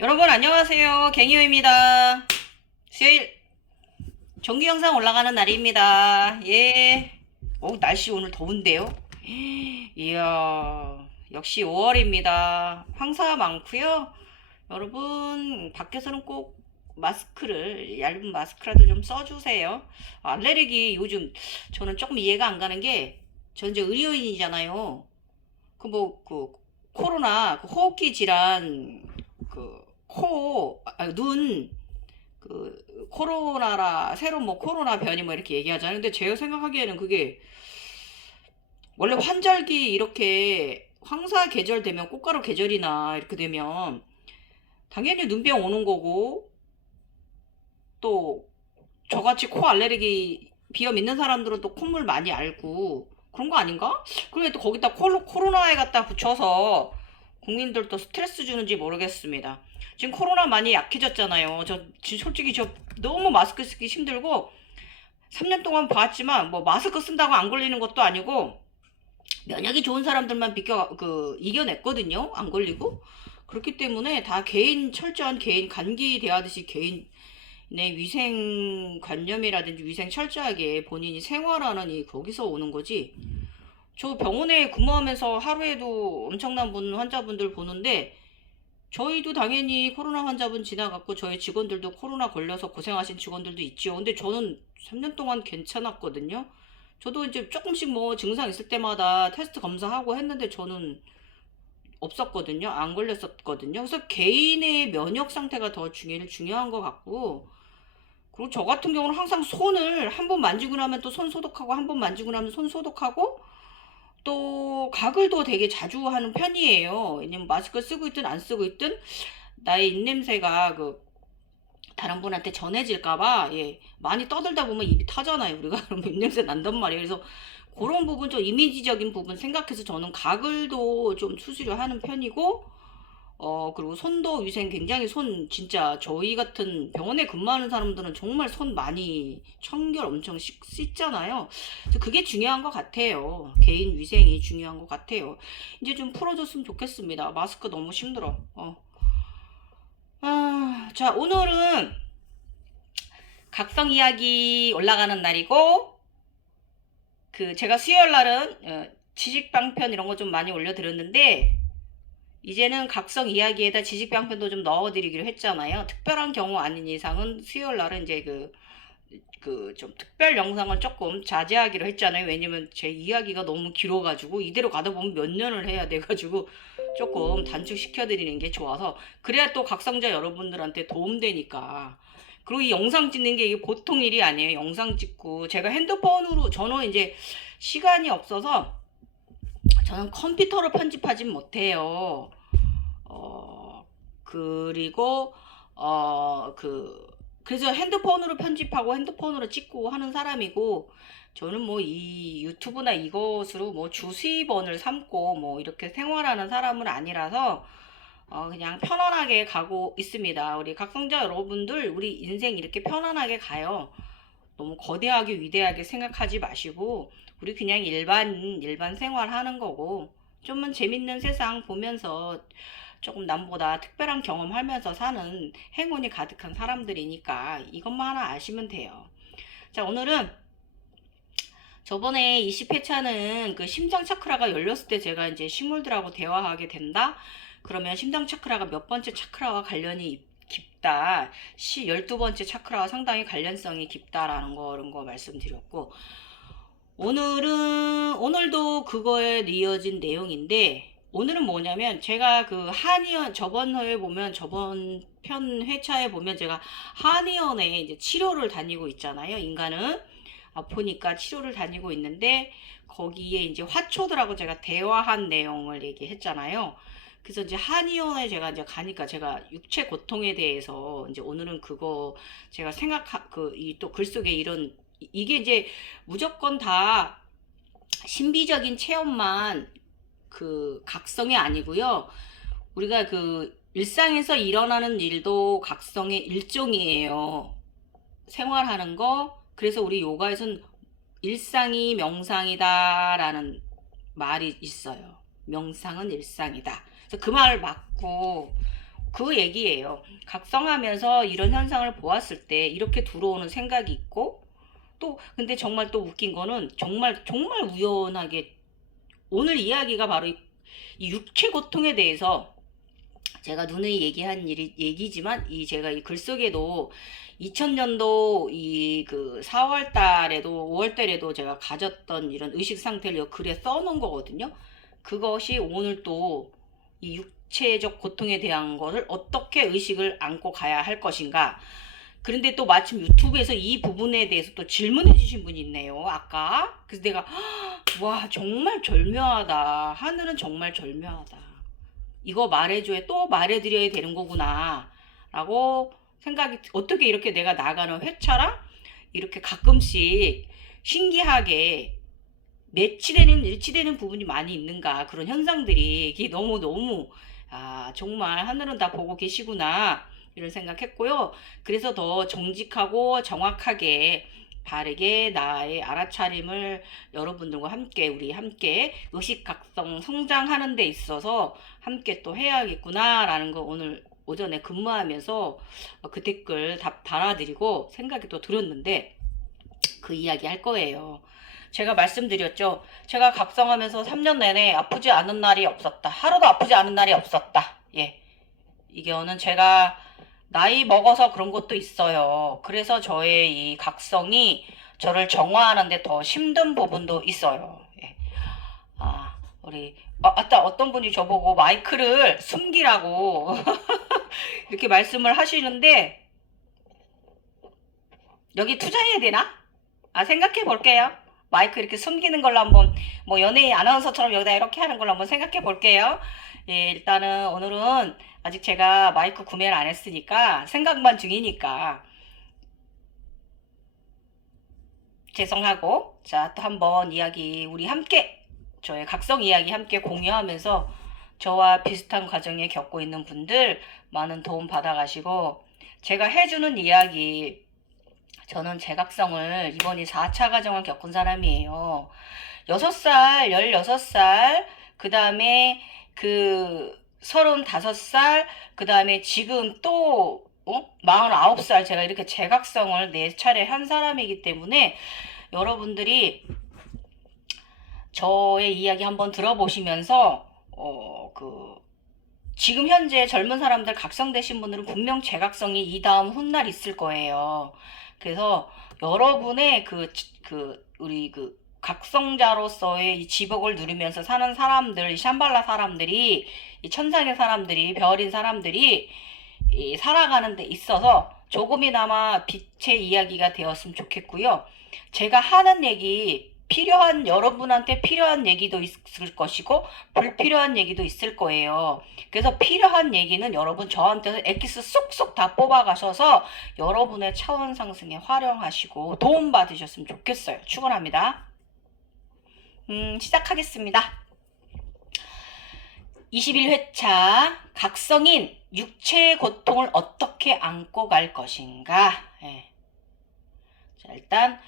여러분 안녕하세요. 갱이호입니다. 수요일 정규 영상 올라가는 날입니다. 예. 날씨 오늘 더운데요. 이야, 역시 5월입니다. 황사 많고요. 여러분 밖에서는 꼭 마스크를 얇은 마스크라도 좀 써주세요. 알레르기 요즘 저는 조금 이해가 안 가는 게 전 이제 의료인이잖아요. 그 코로나 그 호흡기 질환 눈, 코로나라, 새로 뭐 코로나 변이 뭐 이렇게 얘기하잖아요. 근데 제가 생각하기에는 그게 원래 환절기 이렇게 황사 계절 되면 꽃가루 계절이나 이렇게 되면 당연히 눈병 오는 거고 또 저같이 코 알레르기 비염 있는 사람들은 또 콧물 많이 앓고 그런 거 아닌가? 그리고 또 거기다 코로나에 갖다 붙여서 국민들도 스트레스 주는지 모르겠습니다. 지금 코로나 많이 약해졌잖아요. 솔직히 저 너무 마스크 쓰기 힘들고 3년 동안 봤지만 뭐 마스크 쓴다고 안 걸리는 것도 아니고 면역이 좋은 사람들만 이겨냈거든요. 안 걸리고. 그렇기 때문에 다 철저한 개인 감기 대하듯이 개인의 위생관념이라든지 위생 철저하게 본인이 생활하는 거기서 오는 거지. 저 병원에 근무하면서 하루에도 엄청난 환자분들 보는데 저희도 당연히 코로나 환자분 지나갔고 저희 직원들도 코로나 걸려서 고생하신 직원들도 있죠. 근데 저는 3년 동안 괜찮았거든요. 저도 이제 조금씩 뭐 증상 있을 때마다 테스트 검사하고 했는데 저는 없었거든요. 안 걸렸었거든요. 그래서 개인의 면역 상태가 더 중요한 것 같고, 그리고 저 같은 경우는 항상 손을 한 번 만지고 나면 또 손 소독하고 한 번 만지고 나면 손 소독하고 또 가글도 되게 자주 하는 편이에요. 왜냐면 마스크 쓰고 있든 안 쓰고 있든 나의 입냄새가 다른 분한테 전해질까봐 많이 떠들다 보면 입이 타잖아요. 우리가 그러면 입냄새 난단 말이에요. 그래서 그런 부분 좀 이미지적인 부분 생각해서 저는 가글도 좀 수시로 하는 편이고 그리고 손도 위생 굉장히 진짜 저희 같은 병원에 근무하는 사람들은 정말 손 많이 청결 엄청 씻잖아요. 그래서 그게 중요한 것 같아요. 개인 위생이 중요한 것 같아요. 이제 좀 풀어줬으면 좋겠습니다. 마스크 너무 힘들어. 자, 오늘은 각성 이야기 올라가는 날이고, 제가 수요일 날은 지식방편 이런 거 좀 많이 올려드렸는데, 이제는 각성 이야기에다 지식방편도 좀 넣어드리기로 했잖아요. 특별한 경우 아닌 이상은 수요일 날은 이제 좀 특별 영상을 조금 자제하기로 했잖아요. 왜냐면 제 이야기가 너무 길어가지고 이대로 가다 보면 몇 년을 해야 돼가지고 조금 단축시켜드리는 게 좋아서 그래야 또 각성자 여러분들한테 도움되니까. 그리고 이 영상 찍는 게 이게 보통 일이 아니에요. 영상 찍고 제가 핸드폰으로 저는 이제 시간이 없어서 저는 컴퓨터로 편집하진 못해요. 그리고 그래서 핸드폰으로 편집하고 핸드폰으로 찍고 하는 사람이고 저는 뭐 이 유튜브나 이것으로 뭐 주수입원을 삼고 뭐 이렇게 생활하는 사람은 아니라서 그냥 편안하게 가고 있습니다. 우리 각성자 여러분들 우리 인생 이렇게 편안하게 가요. 너무 거대하게 위대하게 생각하지 마시고 우리 그냥 일반 생활하는 거고 좀만 재밌는 세상 보면서 조금 남보다 특별한 경험하면서 사는 행운이 가득한 사람들이니까 이것만 하나 아시면 돼요. 자, 오늘은 저번에 20회차는 그 심장 차크라가 열렸을 때 제가 이제 식물들하고 대화하게 된다? 그러면 심장 차크라가 몇 번째 차크라와 관련이 깊다. 12번째 차크라와 상당히 관련성이 깊다라는 그런 거 말씀드렸고, 오늘도 그거에 이어진 내용인데, 오늘은 뭐냐면, 제가 저번 회에 보면, 저번 편 회차에 보면 제가 한의원에 이제 치료를 다니고 있잖아요, 인간은. 아프니까 치료를 다니고 있는데, 거기에 이제 화초들하고 제가 대화한 내용을 얘기했잖아요. 그래서 이제 한의원에 제가 이제 가니까 제가 육체 고통에 대해서 이제 오늘은 그거 제가 또 글 속에 이게 이제 무조건 다 신비적인 체험만 각성이 아니고요. 우리가 일상에서 일어나는 일도 각성의 일종이에요. 생활하는 거. 그래서 우리 요가에서는 일상이 명상이다라는 말이 있어요. 명상은 일상이다. 그래서 그 말을 맞고 그 얘기예요. 각성하면서 이런 현상을 보았을 때 이렇게 들어오는 생각이 있고, 또 근데 정말 또 웃긴 거는 정말 정말 우연하게 오늘 이야기가 바로 이 육체 고통에 대해서 제가 누누이 얘기한 얘기지만 이 제가 이 글 속에도 2000년도 이 그 4월 달에도 5월 달에도 제가 가졌던 이런 의식 상태를 이 글에 써놓은 거거든요. 그것이 오늘 또 이 육체적 고통에 대한 것을 어떻게 의식을 안고 가야 할 것인가. 그런데 또 마침 유튜브에서 이 부분에 대해서 또 질문해 주신 분이 있네요. 아까. 그래서 내가 와 정말 절묘하다. 하늘은 정말 절묘하다. 이거 말해줘야 또 말해드려야 되는 거구나 라고 생각이, 어떻게 이렇게 내가 나가는 회차랑 이렇게 가끔씩 신기하게 매치되는 일치되는 부분이 많이 있는가, 그런 현상들이 이게 너무너무 정말 하늘은 다 보고 계시구나 이런 생각했고요. 그래서 더 정직하고 정확하게 바르게 나의 알아차림을 여러분들과 함께 우리 함께 의식각성 성장하는 데 있어서 함께 또 해야겠구나 라는 거 오늘 오전에 근무하면서 그 댓글 답 달아드리고 생각이 또 들었는데 그 이야기 할 거예요. 제가 말씀드렸죠. 제가 각성하면서 3년 내내 아프지 않은 날이 없었다. 하루도 아프지 않은 날이 없었다. 예. 이거는 제가 나이 먹어서 그런 것도 있어요. 그래서 저의 이 각성이 저를 정화하는데 더 힘든 부분도 있어요. 예. 우리 아따 어떤 분이 저보고 마이크를 숨기라고 이렇게 말씀을 하시는데 여기 투자해야 되나? 생각해 볼게요. 마이크 이렇게 숨기는 걸로 한번 뭐 연예인 아나운서처럼 여기다 이렇게 하는 걸로 한번 생각해 볼게요. 예, 일단은 오늘은 아직 제가 마이크 구매를 안 했으니까 생각만 중이니까 죄송하고, 자 또 한번 이야기 우리 함께 저의 각성 이야기 함께 공유하면서 저와 비슷한 과정에 겪고 있는 분들 많은 도움 받아가시고, 제가 해주는 이야기, 저는 제각성을 이번이 4차 과정을 겪은 사람이에요. 6살, 16살, 그 다음에 그 35살, 그 다음에 지금 또 49살 제가 이렇게 제각성을 4차례 한 사람이기 때문에 여러분들이 저의 이야기 한번 들어보시면서 지금 현재 젊은 사람들 각성되신 분들은 분명 제각성이 이 다음 훗날 있을 거예요. 그래서 여러분의 우리 각성자로서의 이 지복을 누리면서 사는 사람들, 이 샴발라 사람들이, 이 천상의 사람들이, 별인 사람들이 살아가는 데 있어서 조금이나마 빛의 이야기가 되었으면 좋겠고요. 제가 하는 얘기, 여러분한테 필요한 얘기도 있을 것이고 불필요한 얘기도 있을 거예요. 그래서 필요한 얘기는 여러분 저한테서 엑기스 쏙쏙 다 뽑아가셔서 여러분의 차원 상승에 활용하시고 도움 받으셨으면 좋겠어요. 축원합니다. 시작하겠습니다. 21회차 각성인 육체의 고통을 어떻게 안고 갈 것인가. 예. 자, 일단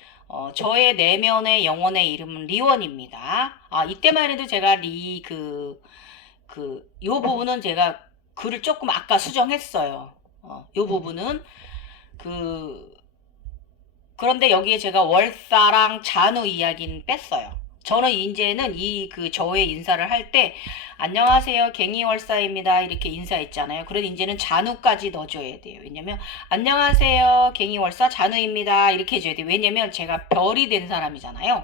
저의 내면의 영혼의 이름은 리원입니다. 이때만 해도 제가 요 부분은 제가 글을 조금 아까 수정했어요. 요 부분은 그런데 여기에 제가 월사랑 잔우 이야기는 뺐어요. 저는 이제는 저의 인사를 할 때 안녕하세요 갱이월사입니다 이렇게 인사했잖아요. 그래도 이제는 잔우까지 넣어줘야 돼요. 왜냐면 안녕하세요 갱이월사 잔우입니다 이렇게 해줘야 돼요. 왜냐면 제가 별이 된 사람이잖아요.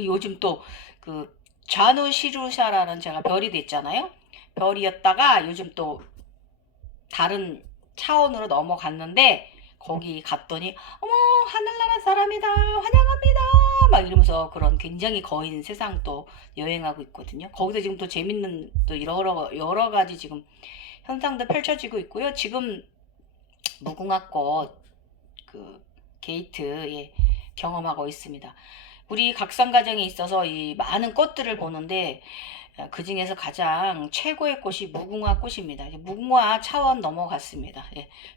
요즘 또 잔우 시루샤라는 제가 별이 됐잖아요. 별이었다가 요즘 또 다른 차원으로 넘어갔는데 거기 갔더니 어머 하늘나라 사람이다 환영합니다 막 이러면서 그런 굉장히 거인 세상 또 여행하고 있거든요. 거기서 지금 또 재밌는 또 여러 가지 지금 현상도 펼쳐지고 있고요. 지금 무궁화꽃 게이트 경험하고 있습니다. 우리 각성 과정에 있어서 이 많은 꽃들을 보는데 그 중에서 가장 최고의 꽃이 무궁화 꽃입니다. 무궁화 차원 넘어갔습니다.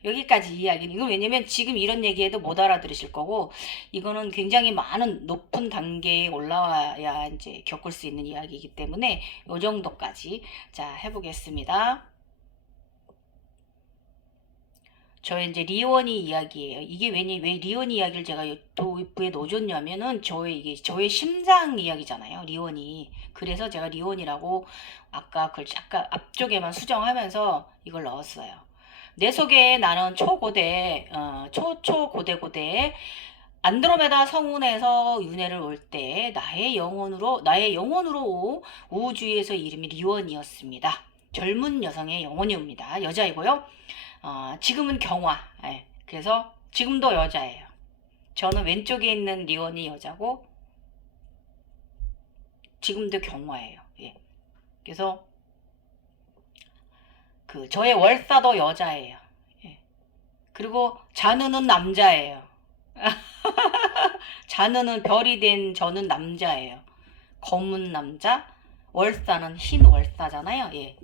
여기까지 이야기는, 이건 왜냐면 지금 이런 얘기해도 못 알아들으실 거고, 이거는 굉장히 많은 높은 단계에 올라와야 이제 겪을 수 있는 이야기이기 때문에 요 정도까지 자 해보겠습니다. 저의 이제 리원이 이야기예요. 이게 왜 리원 이야기를 제가 도입부에 넣어줬냐면은 이게 저의 심장 이야기잖아요. 리원이. 그래서 제가 리원이라고 아까 앞쪽에만 수정하면서 이걸 넣었어요. 내 속에 나는 초고대, 초고대 안드로메다 성운에서 윤회를 올 때 나의 영혼으로 우주에서 이름이 리원이었습니다. 젊은 여성의 영혼이옵니다. 여자이고요. 지금은 경화. 예, 그래서 지금도 여자예요. 저는 왼쪽에 있는 리원이 여자고 지금도 경화예요. 예. 그래서 저의 월사도 여자예요. 예. 그리고 잔우는 남자예요. 잔우는 별이 된 저는 남자예요. 검은 남자, 월사는 흰 월사잖아요. 예.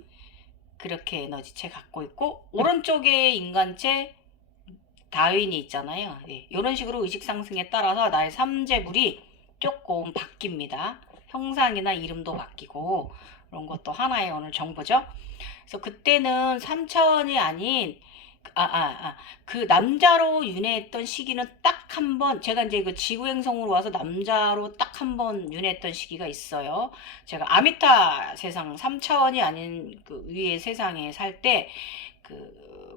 그렇게 에너지체 갖고 있고 오른쪽에 인간체 다윈이 있잖아요. 예. 이런 식으로 의식 상승에 따라서 나의 삼재불이 조금 바뀝니다. 형상이나 이름도 바뀌고 그런 것도 하나의 오늘 정보죠. 그래서 그때는 3차원이 아닌 그 남자로 윤회했던 시기는 딱 한 번, 제가 이제 그 지구행성으로 와서 남자로 딱 한 번 윤회했던 시기가 있어요. 제가 아미타 세상, 3차원이 아닌 그 위의 세상에 살 때,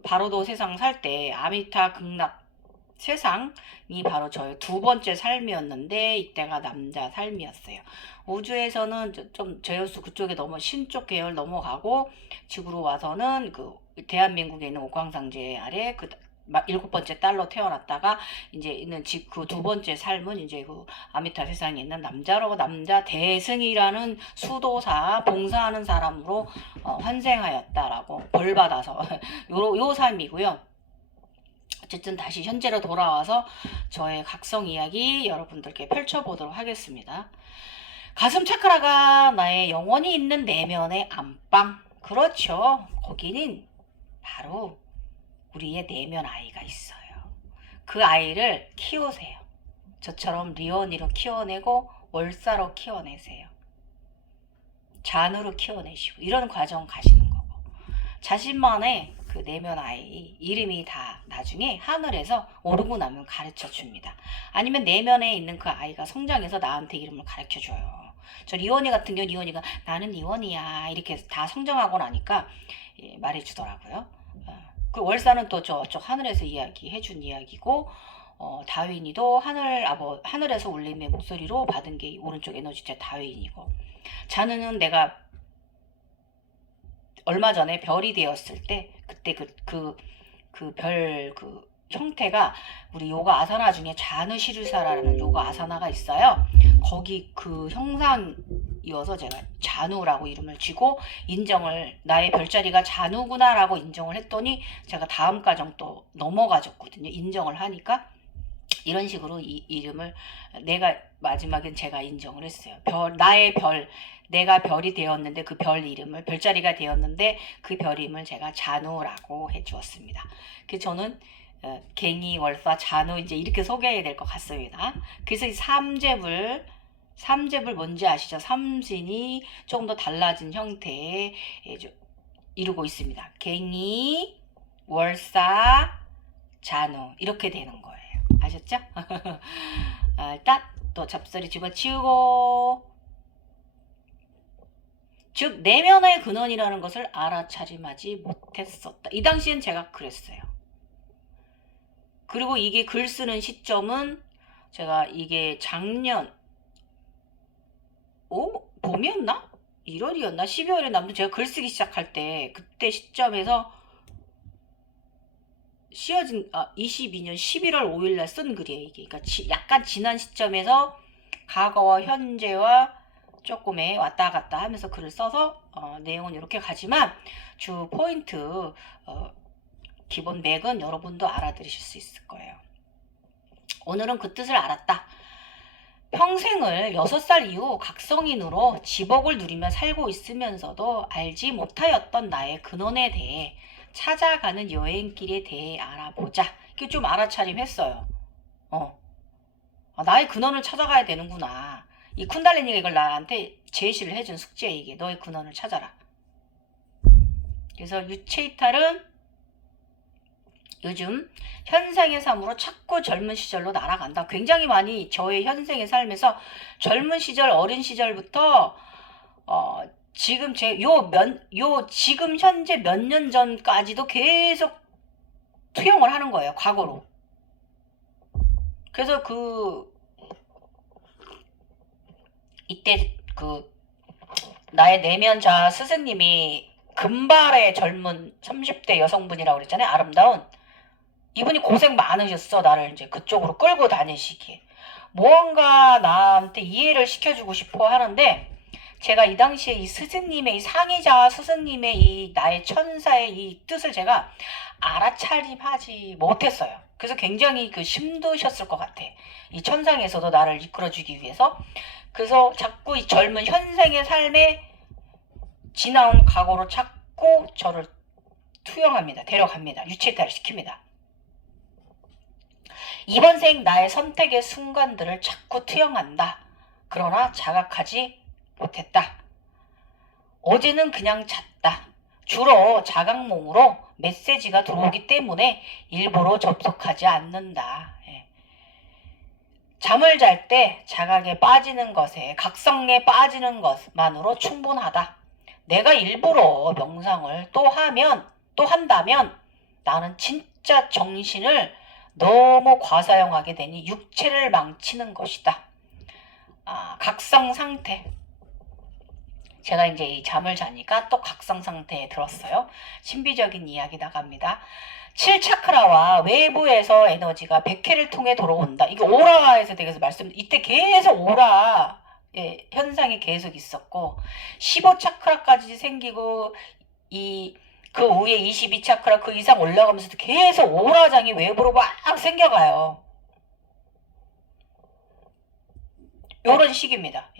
바로도 세상 살 때, 아미타 극락 세상이 바로 저의 두 번째 삶이었는데, 이때가 남자 삶이었어요. 우주에서는 좀 제우스 그쪽에 신쪽 계열 넘어가고, 지구로 와서는 대한민국에 있는 옥황상제 아래 7번째 딸로 태어났다가 이제 있는 그 두 번째 삶은 이제 아미타 세상에 있는 남자 대승이라는 수도사 봉사하는 사람으로 환생하였다라고 벌 받아서 요 삶이고요. 어쨌든 다시 현재로 돌아와서 저의 각성 이야기 여러분들께 펼쳐보도록 하겠습니다. 가슴 차크라가 나의 영혼이 있는 내면의 안방. 그렇죠. 거기는 바로 우리의 내면 아이가 있어요. 그 아이를 키우세요. 저처럼 리원이로 키워내고 월사로 키워내세요. 잔으로 키워내시고 이런 과정 가시는 거고 자신만의 그 내면 아이 이름이 다 나중에 하늘에서 오르고 나면 가르쳐 줍니다. 아니면 내면에 있는 그 아이가 성장해서 나한테 이름을 가르쳐 줘요. 저 리원이 같은 경우 리원이가 나는 리원이야 이렇게 다 성장하고 나니까 말해 주더라고요. 그 월사는 또 저쪽 하늘에서 이야기해준 이야기고 다윈이도 하늘에서 울림의 목소리로 받은 게 오른쪽 에너지체 다윈이고 자느는 내가 얼마 전에 별이 되었을 때 그때 별 형태가 우리 요가 아사나 중에 자누시르사라는 요가 아사나가 있어요. 거기 그 형상이어서 제가 자누라고 이름을 쥐고 나의 별자리가 자누구나라고 인정을 했더니 제가 다음 과정 또 넘어가졌거든요. 인정을 하니까 이런 식으로 이 이름을 내가 마지막엔 제가 인정을 했어요. 내가 별이 되었는데 그 별 이름을 별자리가 되었는데 그 별 이름을 제가 자누라고 해주었습니다. 그래서 저는 갱이 월사 잔우 이제 이렇게 소개해야 될 것 같습니다. 그래서 이 삼재불 뭔지 아시죠? 삼신이 조금 더 달라진 형태에 이루고 있습니다. 갱이 월사 잔우 이렇게 되는 거예요. 아셨죠? 일단 또 잡소리 집어치우고 즉 내면의 근원이라는 것을 알아차림하지 못했었다. 이 당시엔 제가 그랬어요. 그리고 이게 글 쓰는 시점은 제가 이게 작년 봄이었나? 1월이었나? 12월에 남도 제가 글 쓰기 시작할 때 그때 시점에서 22년 11월 5일날 쓴 글이에요. 이게 그러니까 약간 지난 시점에서 과거와 현재와 조금의 왔다 갔다 하면서 글을 써서 내용은 이렇게 가지만 주 포인트 기본 맥은 여러분도 알아들으실 수 있을 거예요. 오늘은 그 뜻을 알았다. 평생을 6살 이후 각성인으로 지복을 누리며 살고 있으면서도 알지 못하였던 나의 근원에 대해 찾아가는 여행길에 대해 알아보자. 이게 좀 알아차림했어요. 나의 근원을 찾아가야 되는구나. 이 쿤달리니가 이걸 나한테 제시를 해준 숙제 이게 너의 근원을 찾아라. 그래서 유체 이탈은 요즘 현생의 삶으로 자꾸 젊은 시절로 날아간다. 굉장히 많이 저의 현생의 삶에서 젊은 시절, 어린 시절부터 지금 지금 현재 몇 년 전까지도 계속 투영을 하는 거예요. 과거로. 그래서 이때 나의 내면자 스승님이 금발의 젊은 30대 여성분이라고 그랬잖아요. 아름다운. 이분이 고생 많으셨어. 나를 이제 그쪽으로 끌고 다니시기에. 무언가 나한테 이해를 시켜주고 싶어 하는데, 제가 이 당시에 이 스승님의, 이 상의자 스승님의 이 나의 천사의 이 뜻을 제가 알아차림하지 못했어요. 그래서 굉장히 힘드셨을 것 같아. 이 천상에서도 나를 이끌어주기 위해서. 그래서 자꾸 이 젊은 현생의 삶에 지나온 과거로 자꾸 저를 투영합니다. 데려갑니다. 유체이탈을 시킵니다. 이번 생 나의 선택의 순간들을 자꾸 투영한다. 그러나 자각하지 못했다. 어제는 그냥 잤다. 주로 자각몽으로 메시지가 들어오기 때문에 일부러 접속하지 않는다. 잠을 잘 때 자각에 빠지는 것에, 각성에 빠지는 것만으로 충분하다. 내가 일부러 명상을 또 한다면 나는 진짜 정신을 너무 과사용하게 되니 육체를 망치는 것이다. 각성 상태. 제가 이제 이 잠을 자니까 또 각성 상태에 들었어요. 신비적인 이야기 나갑니다. 7차크라와 외부에서 에너지가 100회를 통해 들어온다. 이게 오라에서 대해서 이때 계속 오라 현상이 계속 있었고, 15차크라까지 생기고, 그 위에 22차크라 그 이상 올라가면서도 계속 오라장이 외부로 막 생겨가요. 요런 식입니다.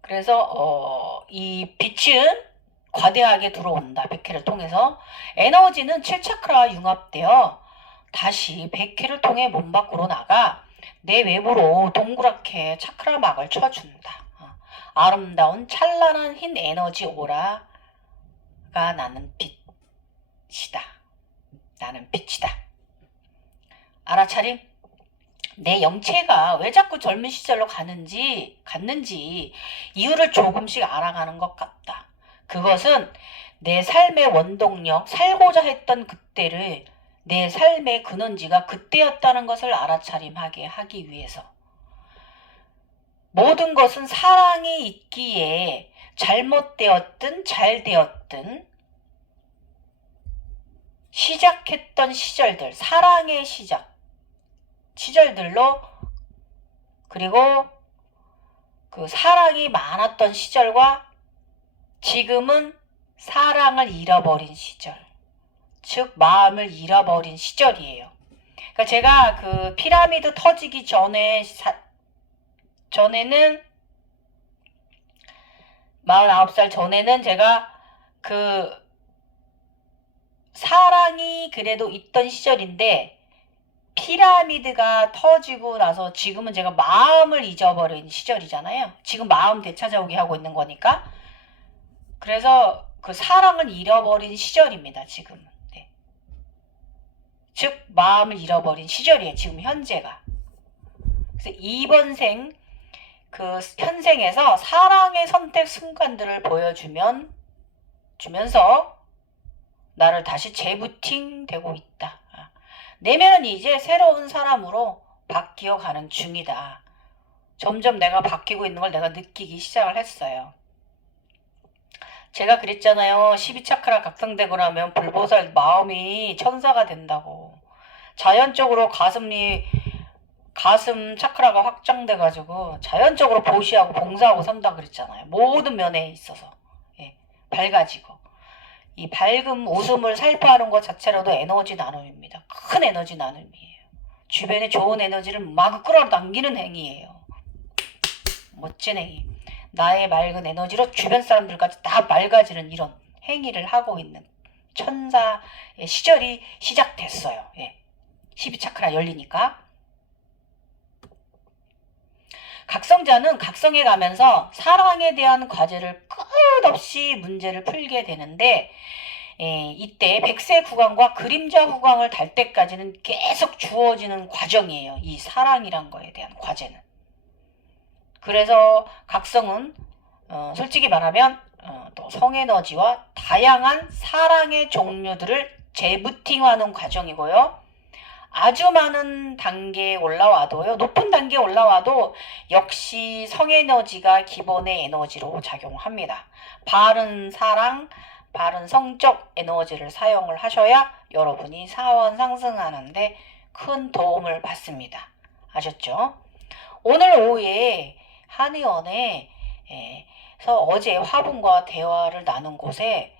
그래서 이 빛은 과대하게 들어온다. 100회를 통해서. 에너지는 7차크라와 융합되어 다시 100회를 통해 몸 밖으로 나가 내 외부로 동그랗게 차크라막을 쳐준다. 아름다운 찬란한 흰 에너지 오라가 나는 빛이다. 나는 빛이다. 알아차림? 내 영체가 왜 자꾸 젊은 시절로 갔는지 이유를 조금씩 알아가는 것 같다. 그것은 내 삶의 원동력, 살고자 했던 그때를, 내 삶의 근원지가 그때였다는 것을 알아차림하게 하기 위해서. 모든 것은 사랑이 있기에 잘못되었든 잘 되었든 시작했던 시절들, 사랑의 시절들로, 그리고 그 사랑이 많았던 시절과 지금은 사랑을 잃어버린 시절, 즉 마음을 잃어버린 시절이에요. 그러니까 제가 그 피라미드 터지기 전에는 49살 전에는 제가 그 사랑이 그래도 있던 시절인데, 피라미드가 터지고 나서 지금은 제가 마음을 잊어버린 시절이잖아요. 지금 마음 되찾아오게 하고 있는 거니까. 그래서 그 사랑을 잃어버린 시절입니다. 지금은. 즉 마음을 잃어버린 시절이에요. 지금 현재가. 그래서 이번 그 현생에서 사랑의 선택 순간들을 주면서 나를 다시 재부팅 되고 있다. 내면은 이제 새로운 사람으로 바뀌어가는 중이다. 점점 내가 바뀌고 있는 걸 내가 느끼기 시작을 했어요. 제가 그랬잖아요. 12차크라 각성되고 나면 불보살 마음이 천사가 된다고. 자연적으로 가슴 차크라가 확장돼가지고 자연적으로 보시하고 봉사하고 산다 그랬잖아요. 모든 면에 있어서. 밝아지고. 이 밝음, 웃음을 살포하는 것 자체로도 에너지 나눔입니다. 큰 에너지 나눔이에요. 주변에 좋은 에너지를 막 끌어당기는 행위예요. 멋진 행위. 나의 맑은 에너지로 주변 사람들까지 다 맑아지는 이런 행위를 하고 있는 천사의 시절이 시작됐어요. 12차크라 열리니까. 각성자는 각성해 가면서 사랑에 대한 과제를 끝없이 문제를 풀게 되는데, 이때 백세 구강과 그림자 구강을 달 때까지는 계속 주어지는 과정이에요. 이 사랑이란 거에 대한 과제는. 그래서 각성은 솔직히 말하면 또 성에너지와 다양한 사랑의 종류들을 재부팅하는 과정이고요. 아주 많은 단계에 올라와도요. 높은 단계에 올라와도 역시 성에너지가 기본의 에너지로 작용합니다. 바른 사랑, 바른 성적 에너지를 사용을 하셔야 여러분이 사원 상승하는데 큰 도움을 받습니다. 아셨죠? 오늘 오후에 한의원에서 어제 화분과 대화를 나눈 곳에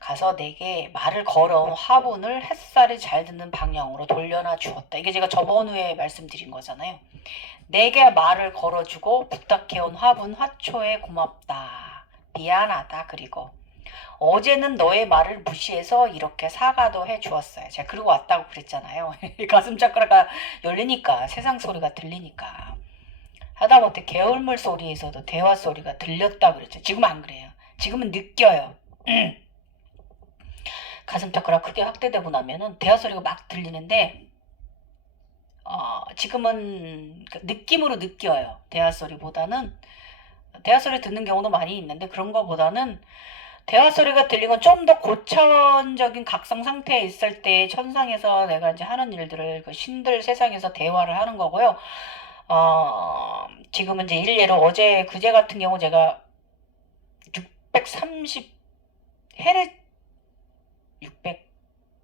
가서 내게 말을 걸어온 화분을 햇살이 잘 드는 방향으로 돌려놔 주었다. 이게 제가 저번 후에 말씀드린 거잖아요. 내게 말을 걸어주고 부탁해온 화분 화초에 고맙다. 미안하다. 그리고 어제는 너의 말을 무시해서 이렇게 사과도 해주었어요. 제가 그러고 왔다고 그랬잖아요. 가슴 차크라가 열리니까 세상 소리가 들리니까. 하다못해 개울물 소리에서도 대화 소리가 들렸다 그랬죠. 지금 안 그래요. 지금은 느껴요. 가슴 차크라 크게 확대되고 나면은 대화 소리가 막 들리는데 지금은 느낌으로 느껴요. 대화 소리보다는 대화 소리 듣는 경우도 많이 있는데 그런 거보다는 대화 소리가 들리고 좀 더 고차원적인 각성 상태에 있을 때 천상에서 내가 이제 하는 일들을 그 신들 세상에서 대화를 하는 거고요. 지금은 이제 일례로 어제 그제 같은 경우 제가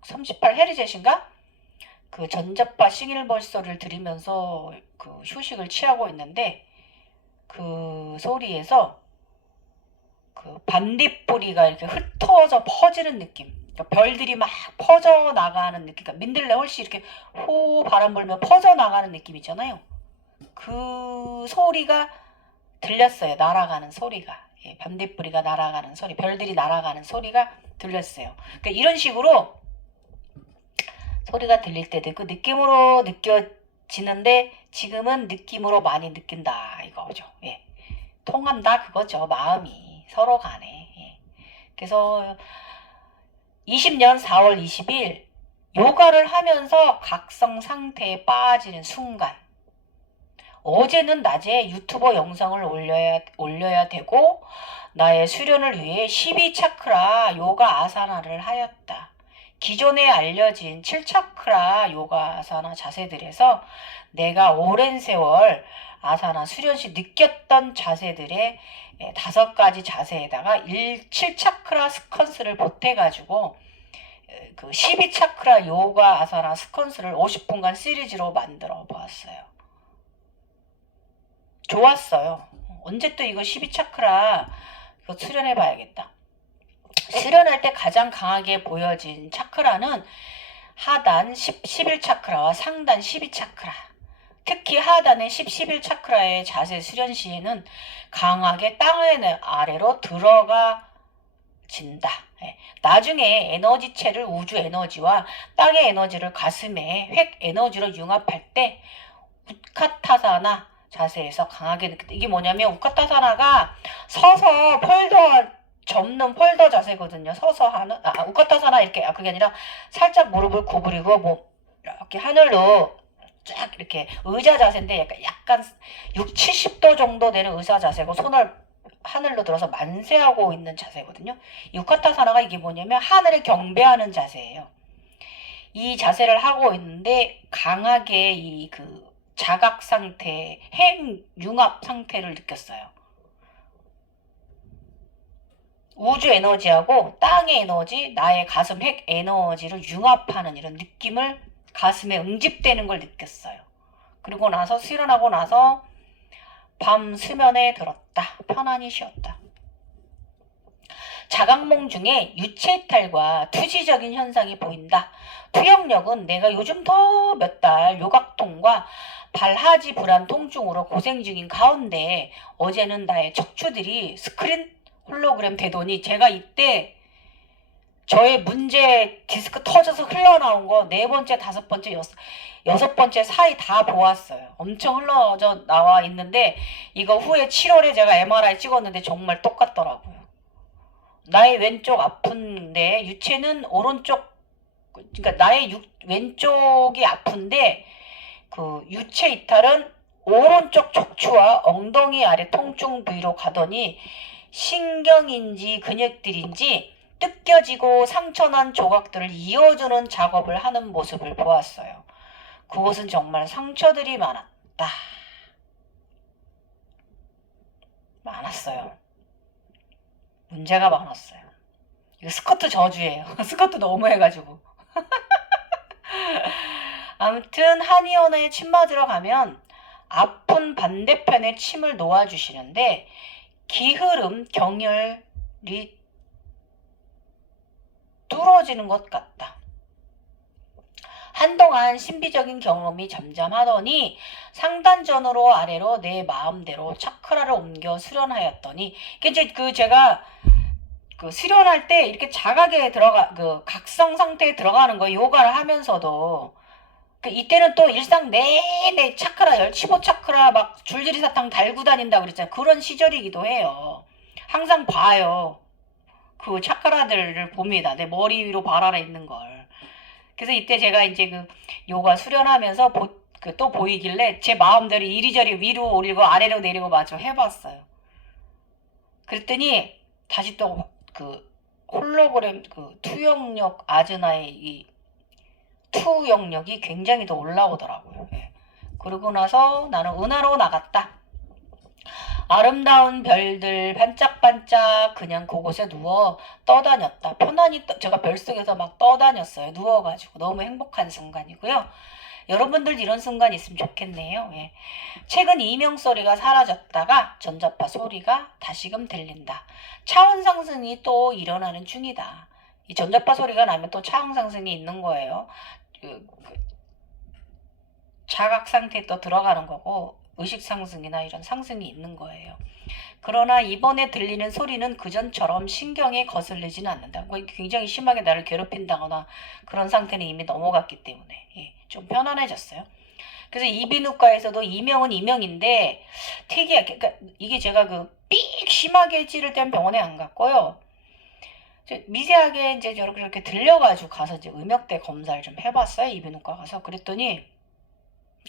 638헤르제신가? 그 전자파 싱일벌 소리를 들으면서 그 휴식을 취하고 있는데 그 소리에서 그 반딧불이가 이렇게 흩어져 퍼지는 느낌. 그러니까 별들이 막 퍼져 나가는 느낌. 그러니까 민들레 훨씬 이렇게 호 바람 불면 퍼져 나가는 느낌 있잖아요. 그 소리가 들렸어요. 날아가는 소리가. 반딧불이가 날아가는 소리, 별들이 날아가는 소리가 들렸어요. 그러니까 이런 식으로 소리가 들릴 때도 그 느낌으로 느껴지는데 지금은 느낌으로 많이 느낀다 이거죠. 통한다 그거죠. 마음이 서로 간에. 그래서 20년 4월 20일 요가를 하면서 각성 상태에 빠지는 순간 어제는 낮에 유튜버 영상을 올려야 되고 나의 수련을 위해 12차크라 요가 아사나를 하였다. 기존에 알려진 7차크라 요가 아사나 자세들에서 내가 오랜 세월 아사나 수련 시 느꼈던 자세들의 5가지 자세에다가 7차크라 스컨스를 보태가지고 그 12차크라 요가 아사나 스컨스를 50분간 시리즈로 만들어 보았어요. 좋았어요. 언제 또 이거 12차크라 이거 수련해 봐야겠다. 수련할 때 가장 강하게 보여진 차크라는 하단 11차크라와 상단 12차크라. 특히 하단의 11차크라의 자세 수련 시에는 강하게 땅의 아래로 들어가 진다. 나중에 에너지체를 우주 에너지와 땅의 에너지를 가슴에 획 에너지로 융합할 때 우카타사나 자세에서 강하게 느꼈다. 이게 뭐냐면 우카타사나가 서서 접는 폴더 자세거든요. 서서 하는 우카타사나 이렇게 그게 아니라 살짝 무릎을 구부리고 뭐 이렇게 하늘로 쫙 이렇게 의자 자세인데 약간 6, 70도 정도 되는 의자 자세고 손을 하늘로 들어서 만세하고 있는 자세거든요. 유카타사나가 이게 뭐냐면 하늘을 경배하는 자세예요. 이 자세를 하고 있는데 강하게 이 그 자각 상태, 핵융합 상태를 느꼈어요. 우주 에너지하고 땅의 에너지, 나의 가슴 핵 에너지를 융합하는 이런 느낌을 가슴에 응집되는 걸 느꼈어요. 그리고 나서 수련하고 나서 밤 수면에 들었다. 편안히 쉬었다. 자각몽 중에 유체이탈과 투지적인 현상이 보인다. 투영력은 내가 요즘 더 몇 달 요각통과 발하지 불안 통증으로 고생 중인 가운데 어제는 나의 척추들이 스크린 홀로그램 되더니 제가 이때 저의 문제 디스크 터져서 흘러나온 거 4번째, 5번째, 6번째 사이 다 보았어요. 엄청 흘러져 나와 있는데 이거 후에 7월에 제가 MRI 찍었는데 정말 똑같더라고요. 나의 왼쪽 아픈데 유체는 오른쪽, 그러니까 나의 왼쪽이 아픈데 그 유체 이탈은 오른쪽 척추와 엉덩이 아래 통증 부위로 가더니 신경인지 근육들인지 뜯겨지고 상처난 조각들을 이어주는 작업을 하는 모습을 보았어요. 그곳은 정말 상처들이 많았다. 많았어요. 문제가 많았어요. 이거 스커트 저주예요. 스커트 너무 해가지고. 아무튼 한의원에 침 맞으러 가면 아픈 반대편에 침을 놓아주시는데 기흐름, 경혈이 뚫어지는 것 같다. 한동안 신비적인 경험이 잠잠하더니 상단전으로 아래로 내 마음대로 차크라를 옮겨 수련하였더니, 이게 이제 제가 수련할 때 이렇게 자각에 각성 상태에 들어가는 거예요. 요가를 하면서도. 이때는 또 일상 내내 차크라, 15차크라 막 줄줄이 사탕 달고 다닌다고 그랬잖아요. 그런 시절이기도 해요. 항상 봐요. 그 차크라들을 봅니다. 내 머리 위로 발 아래 있는 걸. 그래서 이때 제가 이제 요가 수련하면서 또 보이길래 제 마음대로 이리저리 위로 올리고 아래로 내리고 마저 해봤어요. 그랬더니 다시 또 홀로그램 투영력 아즈나의 이 투 영역이 굉장히 더 올라오더라고요. 예. 그러고 나서 나는 은하로 나갔다. 아름다운 별들 반짝반짝 그냥 그곳에 누워 떠다녔다. 편안히 제가 별 속에서 막 떠다녔어요. 누워가지고 너무 행복한 순간이고요. 여러분들 이런 순간 있으면 좋겠네요. 예. 최근 이명 소리가 사라졌다가 전자파 소리가 다시금 들린다. 차원 상승이 또 일어나는 중이다. 이 전자파 소리가 나면 또 차원 상승이 있는 거예요. 자각 상태에 또 들어가는 거고 의식 상승이나 이런 상승이 있는 거예요. 그러나 이번에 들리는 소리는 그전처럼 신경에 거슬리지는 않는다. 굉장히 심하게 나를 괴롭힌다거나 그런 상태는 이미 넘어갔기 때문에 좀 편안해졌어요. 그래서 이비인후과에서도 이명은 이명인데 특이하게, 그러니까 이게 제가 삑 심하게 찌를 때는 병원에 안 갔고요. 미세하게 이제 저렇게 들려가지고 가서 이제 음역대 검사를 좀 해봤어요. 이비인후과 가서. 그랬더니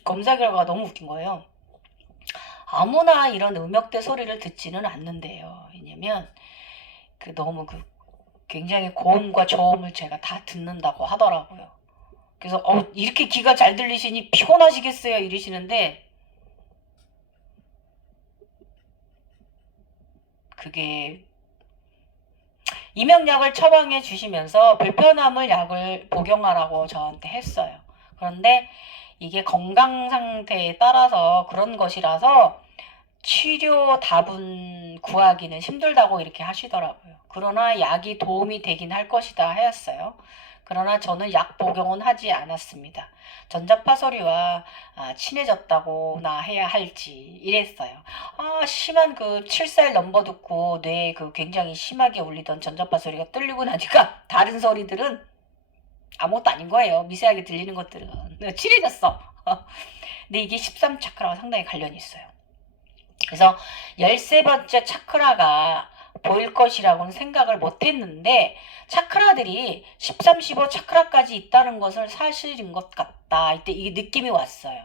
검사 결과가 너무 웃긴 거예요. 아무나 이런 음역대 소리를 듣지는 않는데요. 왜냐면 너무 굉장히 고음과 저음을 제가 다 듣는다고 하더라고요. 그래서 이렇게 귀가 잘 들리시니 피곤하시겠어요 이러시는데, 그게 이명약을 처방해 주시면서 불편함을 약을 복용하라고 저한테 했어요. 그런데 이게 건강 상태에 따라서 그런 것이라서 치료 답은 구하기는 힘들다고 이렇게 하시더라고요. 그러나 약이 도움이 되긴 할 것이다 하였어요. 그러나 저는 약 복용은 하지 않았습니다. 전자파 소리와 친해졌다고나 해야 할지 이랬어요. 심한 7살 넘버 듣고 뇌에 굉장히 심하게 울리던 전자파 소리가 들리고 나니까 다른 소리들은 아무것도 아닌 거예요. 미세하게 들리는 것들은. 친해졌어. 근데 이게 13차크라와 상당히 관련이 있어요. 그래서 13번째 차크라가 보일 것이라고는 생각을 못했는데 차크라들이 13, 15 차크라까지 있다는 것을 사실인 것 같다. 이때 이게 느낌이 왔어요.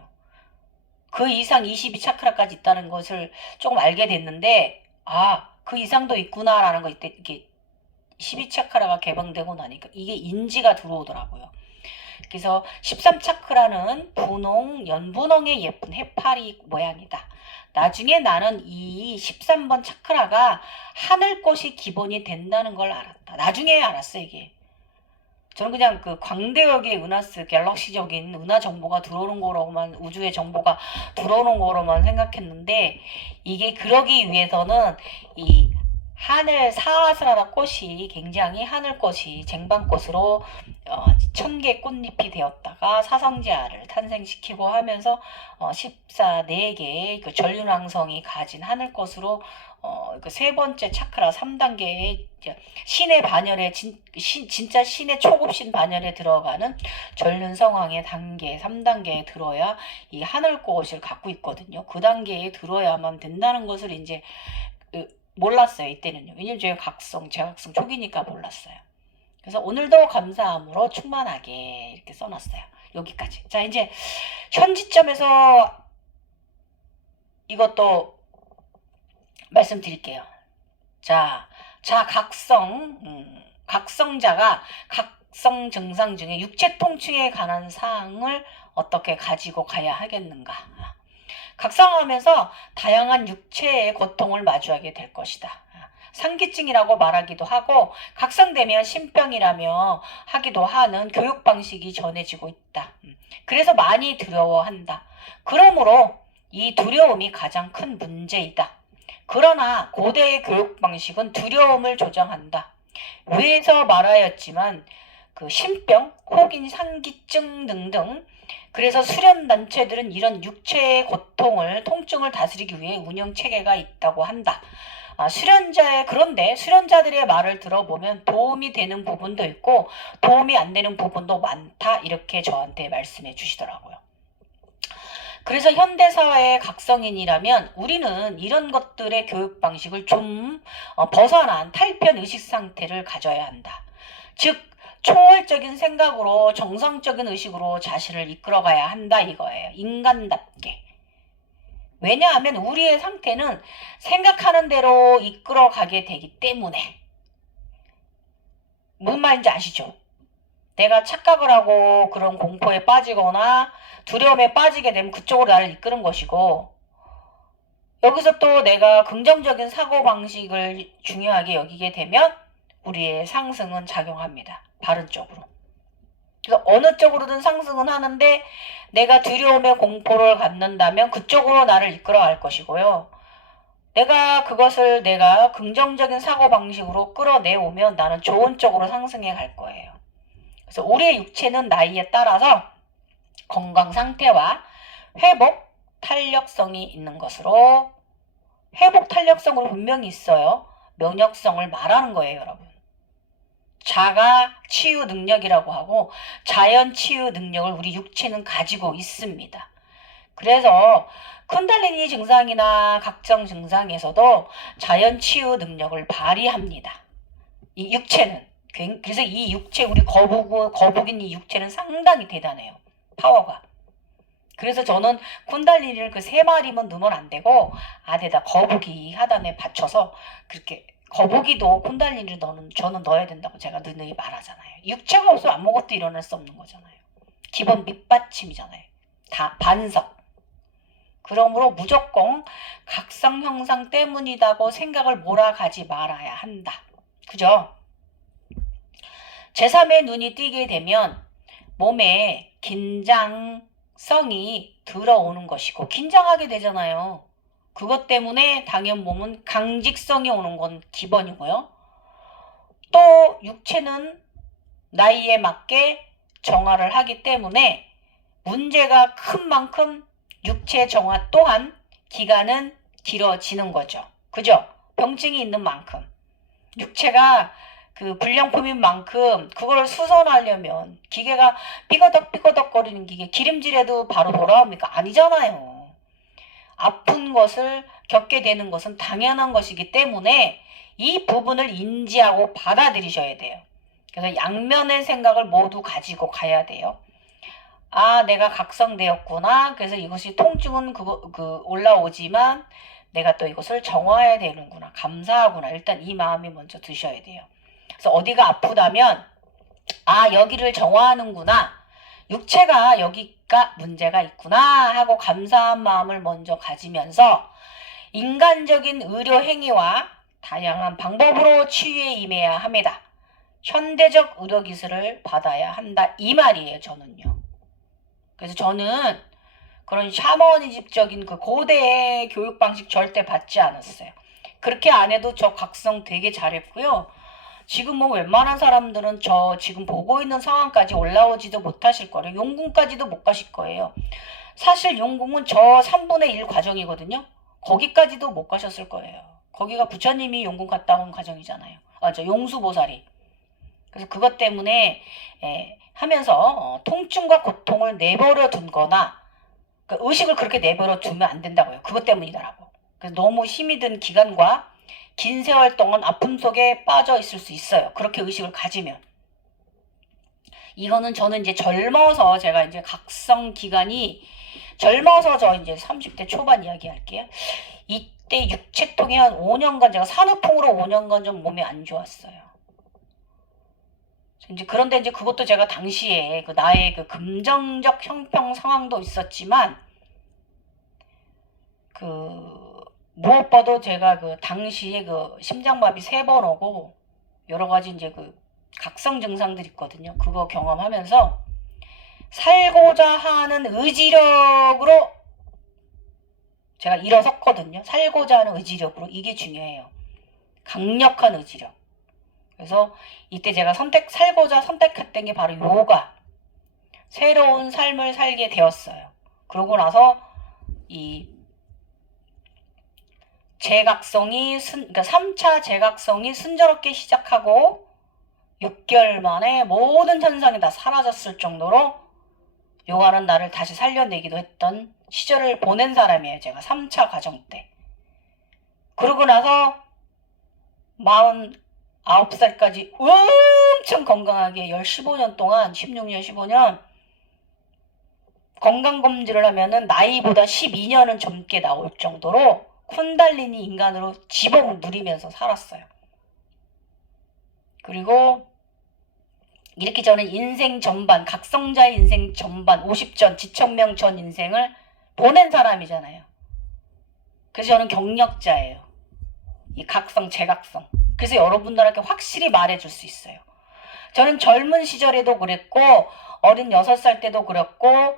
그 이상 22 차크라까지 있다는 것을 조금 알게 됐는데 그 이상도 있구나라는 거 이때 이게 12 차크라가 개방되고 나니까 이게 인지가 들어오더라고요. 그래서 13 차크라는 분홍, 연분홍의 예쁜 해파리 모양이다. 나중에 나는 이 13번 차크라가 하늘꽃이 기본이 된다는 걸 알았다. 나중에 알았어 이게. 저는 그냥 광대역의 은하수, 갤럭시적인 은하 정보가 들어오는 거로만, 우주의 정보가 들어오는 거로만 생각했는데 이게 그러기 위해서는 이 하늘 사하스라라 꽃이 굉장히 하늘꽃이 쟁반꽃으로 1000개 꽃잎이 되었다가 사성제아를 탄생시키고 하면서 14개의 전륜왕성이 가진 하늘꽃으로 세 번째 차크라 3단계의 신의 반열에 진짜 신의 초급신 반열에 들어가는 전륜성왕의 단계 3단계에 들어야 이 하늘꽃을 갖고 있거든요. 그 단계에 들어야만 된다는 것을 이제 몰랐어요. 이때는요. 왜냐면 제가 재각성 초기니까 몰랐어요. 그래서 오늘도 감사함으로 충만하게 이렇게 써놨어요. 여기까지. 자, 이제 현지점에서 이것도 말씀드릴게요. 자, 각성자가 각성 증상 중에 육체 통증에 관한 사항을 어떻게 가지고 가야 하겠는가. 각성하면서 다양한 육체의 고통을 마주하게 될 것이다. 상기증이라고 말하기도 하고 각성되면 신병이라며 하기도 하는 교육 방식이 전해지고 있다. 그래서 많이 두려워한다. 그러므로 이 두려움이 가장 큰 문제이다. 그러나 고대의 교육 방식은 두려움을 조정한다. 위에서 말하였지만 그 신병, 혹은 상기증 등등 그래서 수련단체들은 이런 육체의 고통을 통증을 다스리기 위해 운영체계가 있다고 한다. 그런데 수련자들의 말을 들어보면 도움이 되는 부분도 있고 도움이 안 되는 부분도 많다 이렇게 저한테 말씀해 주시더라고요. 그래서 현대사회의 각성인이라면 우리는 이런 것들의 교육 방식을 좀 벗어난 탈편 의식 상태를 가져야 한다. 즉 초월적인 생각으로 정상적인 의식으로 자신을 이끌어가야 한다 이거예요. 인간답게. 왜냐하면 우리의 상태는 생각하는 대로 이끌어가게 되기 때문에. 무슨 말인지 아시죠? 내가 착각을 하고 그런 공포에 빠지거나 두려움에 빠지게 되면 그쪽으로 나를 이끄는 것이고 여기서 또 내가 긍정적인 사고방식을 중요하게 여기게 되면 우리의 상승은 작용합니다. 바른 쪽으로. 그래서 어느 쪽으로든 상승은 하는데 내가 두려움에 공포를 갖는다면 그쪽으로 나를 이끌어갈 것이고요. 내가 긍정적인 사고방식으로 끌어내오면 나는 좋은 쪽으로 상승해 갈 거예요. 그래서 우리의 육체는 나이에 따라서 건강 상태와 회복 탄력성이 있는 것으로 회복 탄력성으로 분명히 있어요. 면역성을 말하는 거예요, 여러분. 자가 치유 능력이라고 하고 자연 치유 능력을 우리 육체는 가지고 있습니다. 그래서 쿤달리니 증상이나 각성 증상에서도 자연 치유 능력을 발휘합니다. 이 육체는. 그래서 이 육체, 우리 거북인 이 육체는 상당히 대단해요. 파워가. 그래서 저는 쿤달리니를 그 3마리만 넣으면 안 되고 아래다 거북이 하단에 받쳐서 그렇게 거북이도 쿤달리니를 저는 넣어야 된다고 제가 누누이 말하잖아요. 육체가 없으면 아무것도 일어날 수 없는 거잖아요. 기본 밑받침이잖아요. 다 반석. 그러므로 무조건 각성 형상 때문이라고 생각을 몰아가지 말아야 한다. 그죠? 제3의 눈이 띄게 되면 몸에 긴장성이 들어오는 것이고 긴장하게 되잖아요. 그것 때문에 당연 몸은 강직성이 오는 건 기본이고요. 또 육체는 나이에 맞게 정화를 하기 때문에 문제가 큰 만큼 육체 정화 또한 기간은 길어지는 거죠. 그죠? 병증이 있는 만큼. 육체가 그 불량품인 만큼 그걸 수선하려면 기계가 삐거덕 거리는 기계 기름질해도 바로 돌아옵니까? 아니잖아요. 아픈 것을 겪게 되는 것은 당연한 것이기 때문에 이 부분을 인지하고 받아들이셔야 돼요. 그래서 양면의 생각을 모두 가지고 가야 돼요. 내가 각성되었구나. 그래서 이것이 통증은 올라오지만 내가 또 이것을 정화해야 되는구나. 감사하구나. 일단 이 마음이 먼저 드셔야 돼요. 그래서 어디가 아프다면 여기를 정화하는구나. 육체가 여기가 문제가 있구나 하고 감사한 마음을 먼저 가지면서 인간적인 의료 행위와 다양한 방법으로 치유에 임해야 합니다. 현대적 의료 기술을 받아야 한다. 이 말이에요, 저는요. 그래서 저는 그런 샤머니즘적인 그 고대의 교육 방식 절대 받지 않았어요. 그렇게 안 해도 저 각성 되게 잘했고요. 지금 뭐 웬만한 사람들은 저 지금 보고 있는 상황까지 올라오지도 못하실 거예요. 용궁까지도 못 가실 거예요. 사실 용궁은 저 3분의 1 과정이거든요. 거기까지도 못 가셨을 거예요. 거기가 부처님이 용궁 갔다 온 과정이잖아요. 저 용수보살이. 그래서 그것 때문에 하면서 통증과 고통을 내버려 둔거나 의식을 그렇게 내버려 두면 안 된다고요. 그것 때문이더라고. 그래서 너무 힘이 든 기간과 긴 세월 동안 아픔 속에 빠져 있을 수 있어요. 그렇게 의식을 가지면. 이거는 저는 이제 젊어서 제가 이제 각성 기간이 젊어서 저 이제 30대 초반 이야기 할게요. 이때 육체통이 한 5년간 제가 산후풍으로 5년간 좀 몸이 안 좋았어요. 이제 그런데 이제 그것도 제가 당시에 그 나의 그 금전적 형평 상황도 있었지만 그 무엇보다도 제가 그 당시에 그 심장마비 3번 오고 여러 가지 이제 그 각성 증상들 있거든요. 그거 경험하면서 살고자 하는 의지력으로 제가 일어섰거든요. 살고자 하는 의지력으로. 이게 중요해요. 강력한 의지력. 그래서 이때 제가 살고자 선택했던 게 바로 요가. 새로운 삶을 살게 되었어요. 그러고 나서 이 재각성이 그러니까 3차 재각성이 순조롭게 시작하고 6개월 만에 모든 현상이 다 사라졌을 정도로 요가는 나를 다시 살려내기도 했던 시절을 보낸 사람이에요. 제가 3차 과정 때. 그러고 나서 49살까지 엄청 건강하게 15년 동안 16년 15년 건강검진을 하면은 나이보다 12년은 젊게 나올 정도로 쿤달리니 인간으로 지복을 누리면서 살았어요. 그리고 이렇게 저는 인생 전반, 각성자의 인생 전반, 50전, 지천명 전 인생을 보낸 사람이잖아요. 그래서 저는 경력자예요. 이 각성, 재각성. 그래서 여러분들에게 확실히 말해줄 수 있어요. 저는 젊은 시절에도 그랬고, 어린 6살 때도 그랬고,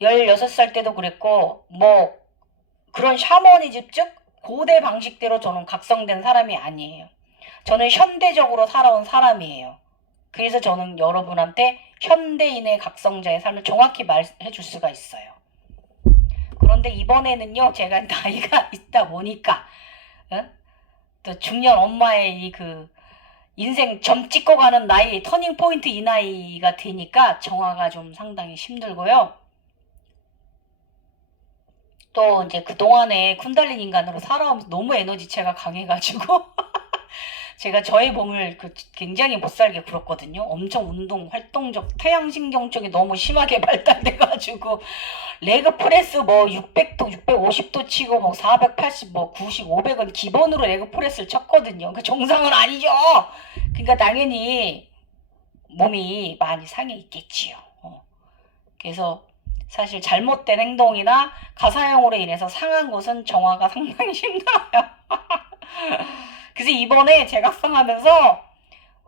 16살 때도 그랬고, 뭐 그런 샤머니즘 즉 고대 방식대로 저는 각성된 사람이 아니에요. 저는 현대적으로 살아온 사람이에요. 그래서 저는 여러분한테 현대인의 각성자의 삶을 정확히 말해 줄 수가 있어요. 그런데 이번에는요, 제가 나이가 있다 보니까 또 중년 엄마의 이 그 인생 점 찍고 가는 나이, 터닝 포인트 이 나이가 되니까 정화가 좀 상당히 힘들고요. 또 이제 그동안에 쿤달린 인간으로 살아오면서 너무 에너지체가 강해가지고 제가 저의 몸을 굉장히 못살게 굴었거든요. 엄청 운동, 활동적, 태양신경 쪽이 너무 심하게 발달돼가지고 레그 프레스 뭐 600도, 650도 치고 뭐 480, 뭐 90, 500은 기본으로 레그 프레스를 쳤거든요. 그 정상은 아니죠. 그러니까 당연히 몸이 많이 상해 있겠지요. 그래서 사실 잘못된 행동이나 가사용으로 인해서 상한 곳은 정화가 상당히 힘들어요. 그래서 이번에 재각성하면서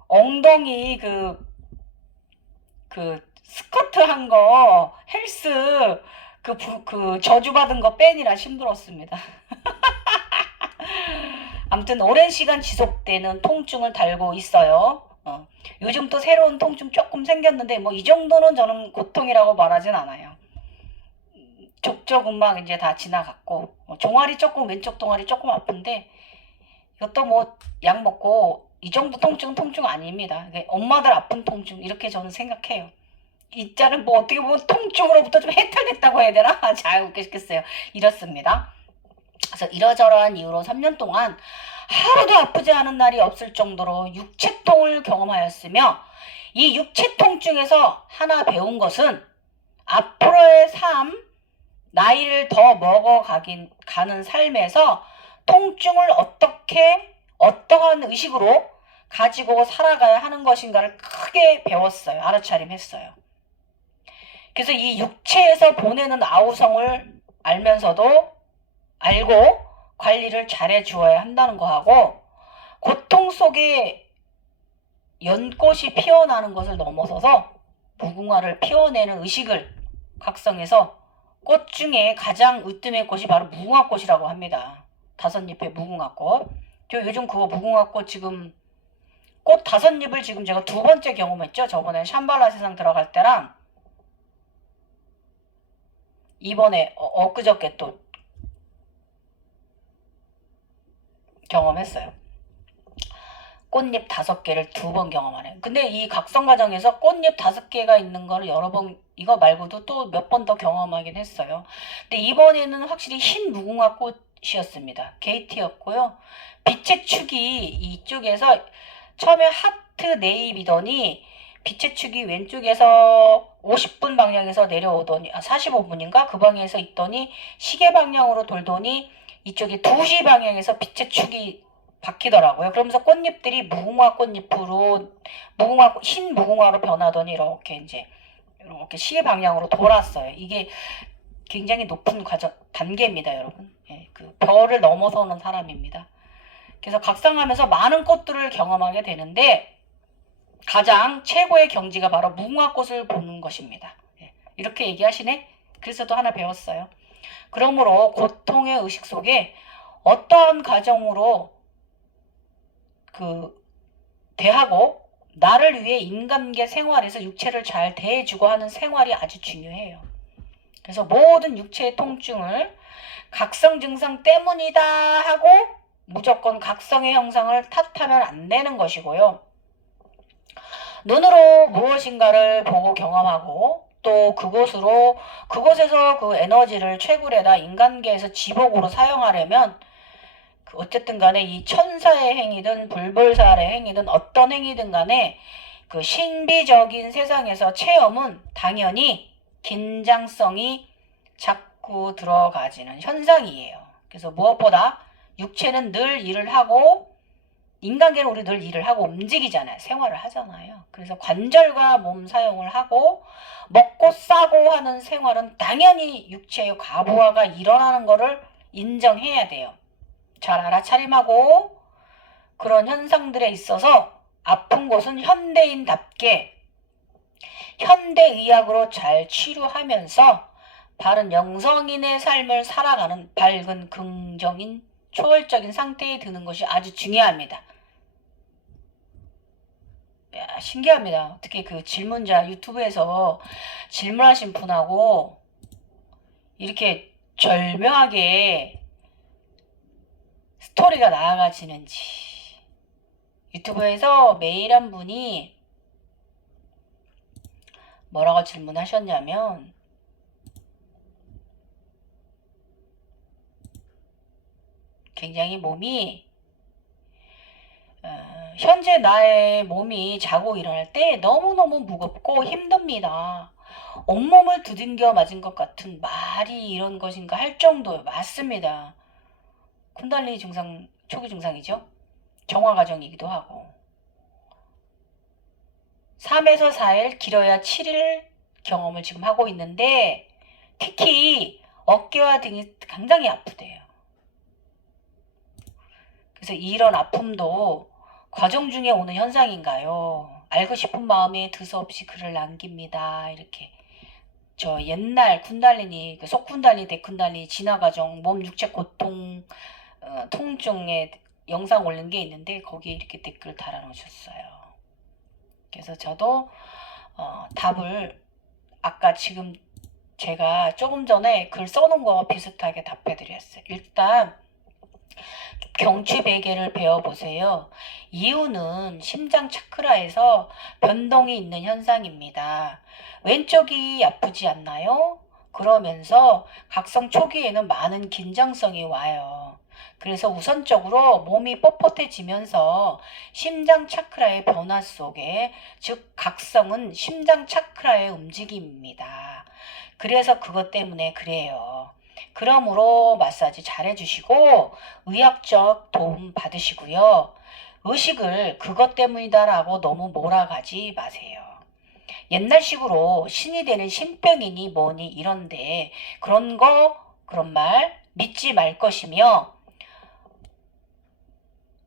엉덩이 그 스쿼트 한 거, 헬스 그 저주받은 거 빼니라 힘들었습니다. 아무튼 오랜 시간 지속되는 통증을 달고 있어요. 요즘 또 새로운 통증 조금 생겼는데 뭐 이 정도는 저는 고통이라고 말하진 않아요. 족저근막 이제 다 지나갔고 종아리 조금 왼쪽 동아리 조금 아픈데 이것도 뭐 약 먹고 이 정도 통증 아닙니다. 엄마들 아픈 통증 이렇게 저는 생각해요. 이자는 뭐 어떻게 보면 통증으로부터 좀 해탈됐다고 해야 되나? 잘 웃겨 죽겠어요. 이렇습니다. 그래서 이러저러한 이유로 3년 동안 하루도 아프지 않은 날이 없을 정도로 육체통을 경험하였으며 이 육체통 중에서 하나 배운 것은 앞으로의 삶, 나이를 더 먹어가는 삶에서 통증을 어떠한 의식으로 가지고 살아가야 하는 것인가를 크게 배웠어요. 알아차림했어요. 그래서 이 육체에서 보내는 아우성을 알고 관리를 잘해 주어야 한다는 거하고 고통 속에 연꽃이 피어나는 것을 넘어서서 무궁화를 피워내는 의식을 각성해서 꽃 중에 가장 으뜸의 꽃이 바로 무궁화꽃이라고 합니다. 5잎의 무궁화꽃. 저 요즘 그거 무궁화꽃 지금 꽃 5잎을 지금 제가 2번째 경험했죠. 저번에 샴발라 세상 들어갈 때랑 이번에 엊그저께 또 경험했어요. 꽃잎 5개를 2번 경험하네요. 근데 이 각성 과정에서 꽃잎 5개가 있는 거를 여러 번 이거 말고도 또 몇 번 더 경험하긴 했어요. 근데 이번에는 확실히 흰 무궁화 꽃이었습니다. 게이트였고요. 빛의 축이 이쪽에서 처음에 하트 네이비더니 빛의 축이 왼쪽에서 50분 방향에서 내려오더니 45분인가 그 방향에서 있더니 시계 방향으로 돌더니 이쪽에 2시 방향에서 빛의 축이 바뀌더라고요. 그러면서 꽃잎들이 무궁화 꽃잎으로 흰 무궁화로 변하더니 이렇게 시계 방향으로 돌았어요. 이게 굉장히 높은 단계입니다, 여러분. 예, 그 별을 넘어서는 사람입니다. 그래서 각성하면서 많은 꽃들을 경험하게 되는데 가장 최고의 경지가 바로 무궁화꽃을 보는 것입니다. 예, 이렇게 얘기하시네? 그래서 또 하나 배웠어요. 그러므로 고통의 의식 속에 어떠한 가정으로 대하고 나를 위해 인간계 생활에서 육체를 잘 대해주고 하는 생활이 아주 중요해요. 그래서 모든 육체의 통증을 각성 증상 때문이다 하고 무조건 각성의 형상을 탓하면 안 되는 것이고요. 눈으로 무엇인가를 보고 경험하고 또 그곳에서 그 에너지를 채굴해다 인간계에서 지복으로 사용하려면 어쨌든 간에 이 천사의 행위든 불벌사의 행위든 어떤 행위든 간에 그 신비적인 세상에서 체험은 당연히 긴장성이 자꾸 들어가지는 현상이에요. 그래서 무엇보다 육체는 늘 일을 하고 인간계는 우리 늘 일을 하고 움직이잖아요. 생활을 하잖아요. 그래서 관절과 몸 사용을 하고 먹고 싸고 하는 생활은 당연히 육체의 과부하가 일어나는 것을 인정해야 돼요. 잘 알아차림하고 그런 현상들에 있어서 아픈 곳은 현대인답게 현대의학으로 잘 치료하면서 바른 영성인의 삶을 살아가는 밝은 긍정인 초월적인 상태에 드는 것이 아주 중요합니다. 야, 신기합니다. 어떻게 그 질문자 유튜브에서 질문하신 분하고 이렇게 절묘하게 스토리가 나아가지는지. 유튜브에서 메일 한 분이 뭐라고 질문하셨냐면 굉장히 몸이 현재 나의 몸이 자고 일어날 때 너무너무 무겁고 힘듭니다. 온몸을 두들겨 맞은 것 같은 말이 이런 것인가 할 정도요. 맞습니다. 쿤달리 증상, 초기 증상이죠. 정화 과정이기도 하고 3에서 4일 길어야 7일 경험을 지금 하고 있는데 특히 어깨와 등이 굉장히 아프대요. 그래서 이런 아픔도 과정 중에 오는 현상인가요? 알고 싶은 마음에 드서없이 글을 남깁니다. 이렇게 저 옛날 쿤달리니 속쿤달리 데쿤달리 진화 과정 몸 육체 고통 통증에 영상 올린 게 있는데 거기에 이렇게 댓글 달아놓으셨어요. 그래서 저도 답을 아까 지금 제가 조금 전에 글 써놓은 거 비슷하게 답해드렸어요. 일단 경추베개를 배워보세요. 이유는 심장 차크라에서 변동이 있는 현상입니다. 왼쪽이 아프지 않나요? 그러면서 각성 초기에는 많은 긴장성이 와요. 그래서 우선적으로 몸이 뻣뻣해지면서 심장 차크라의 변화 속에 즉 각성은 심장 차크라의 움직임입니다. 그래서 그것 때문에 그래요. 그러므로 마사지 잘 해주시고 의학적 도움 받으시고요. 의식을 그것 때문이다라고 너무 몰아가지 마세요. 옛날식으로 신이 되는 신병이니 뭐니 이런데 그런 말 믿지 말 것이며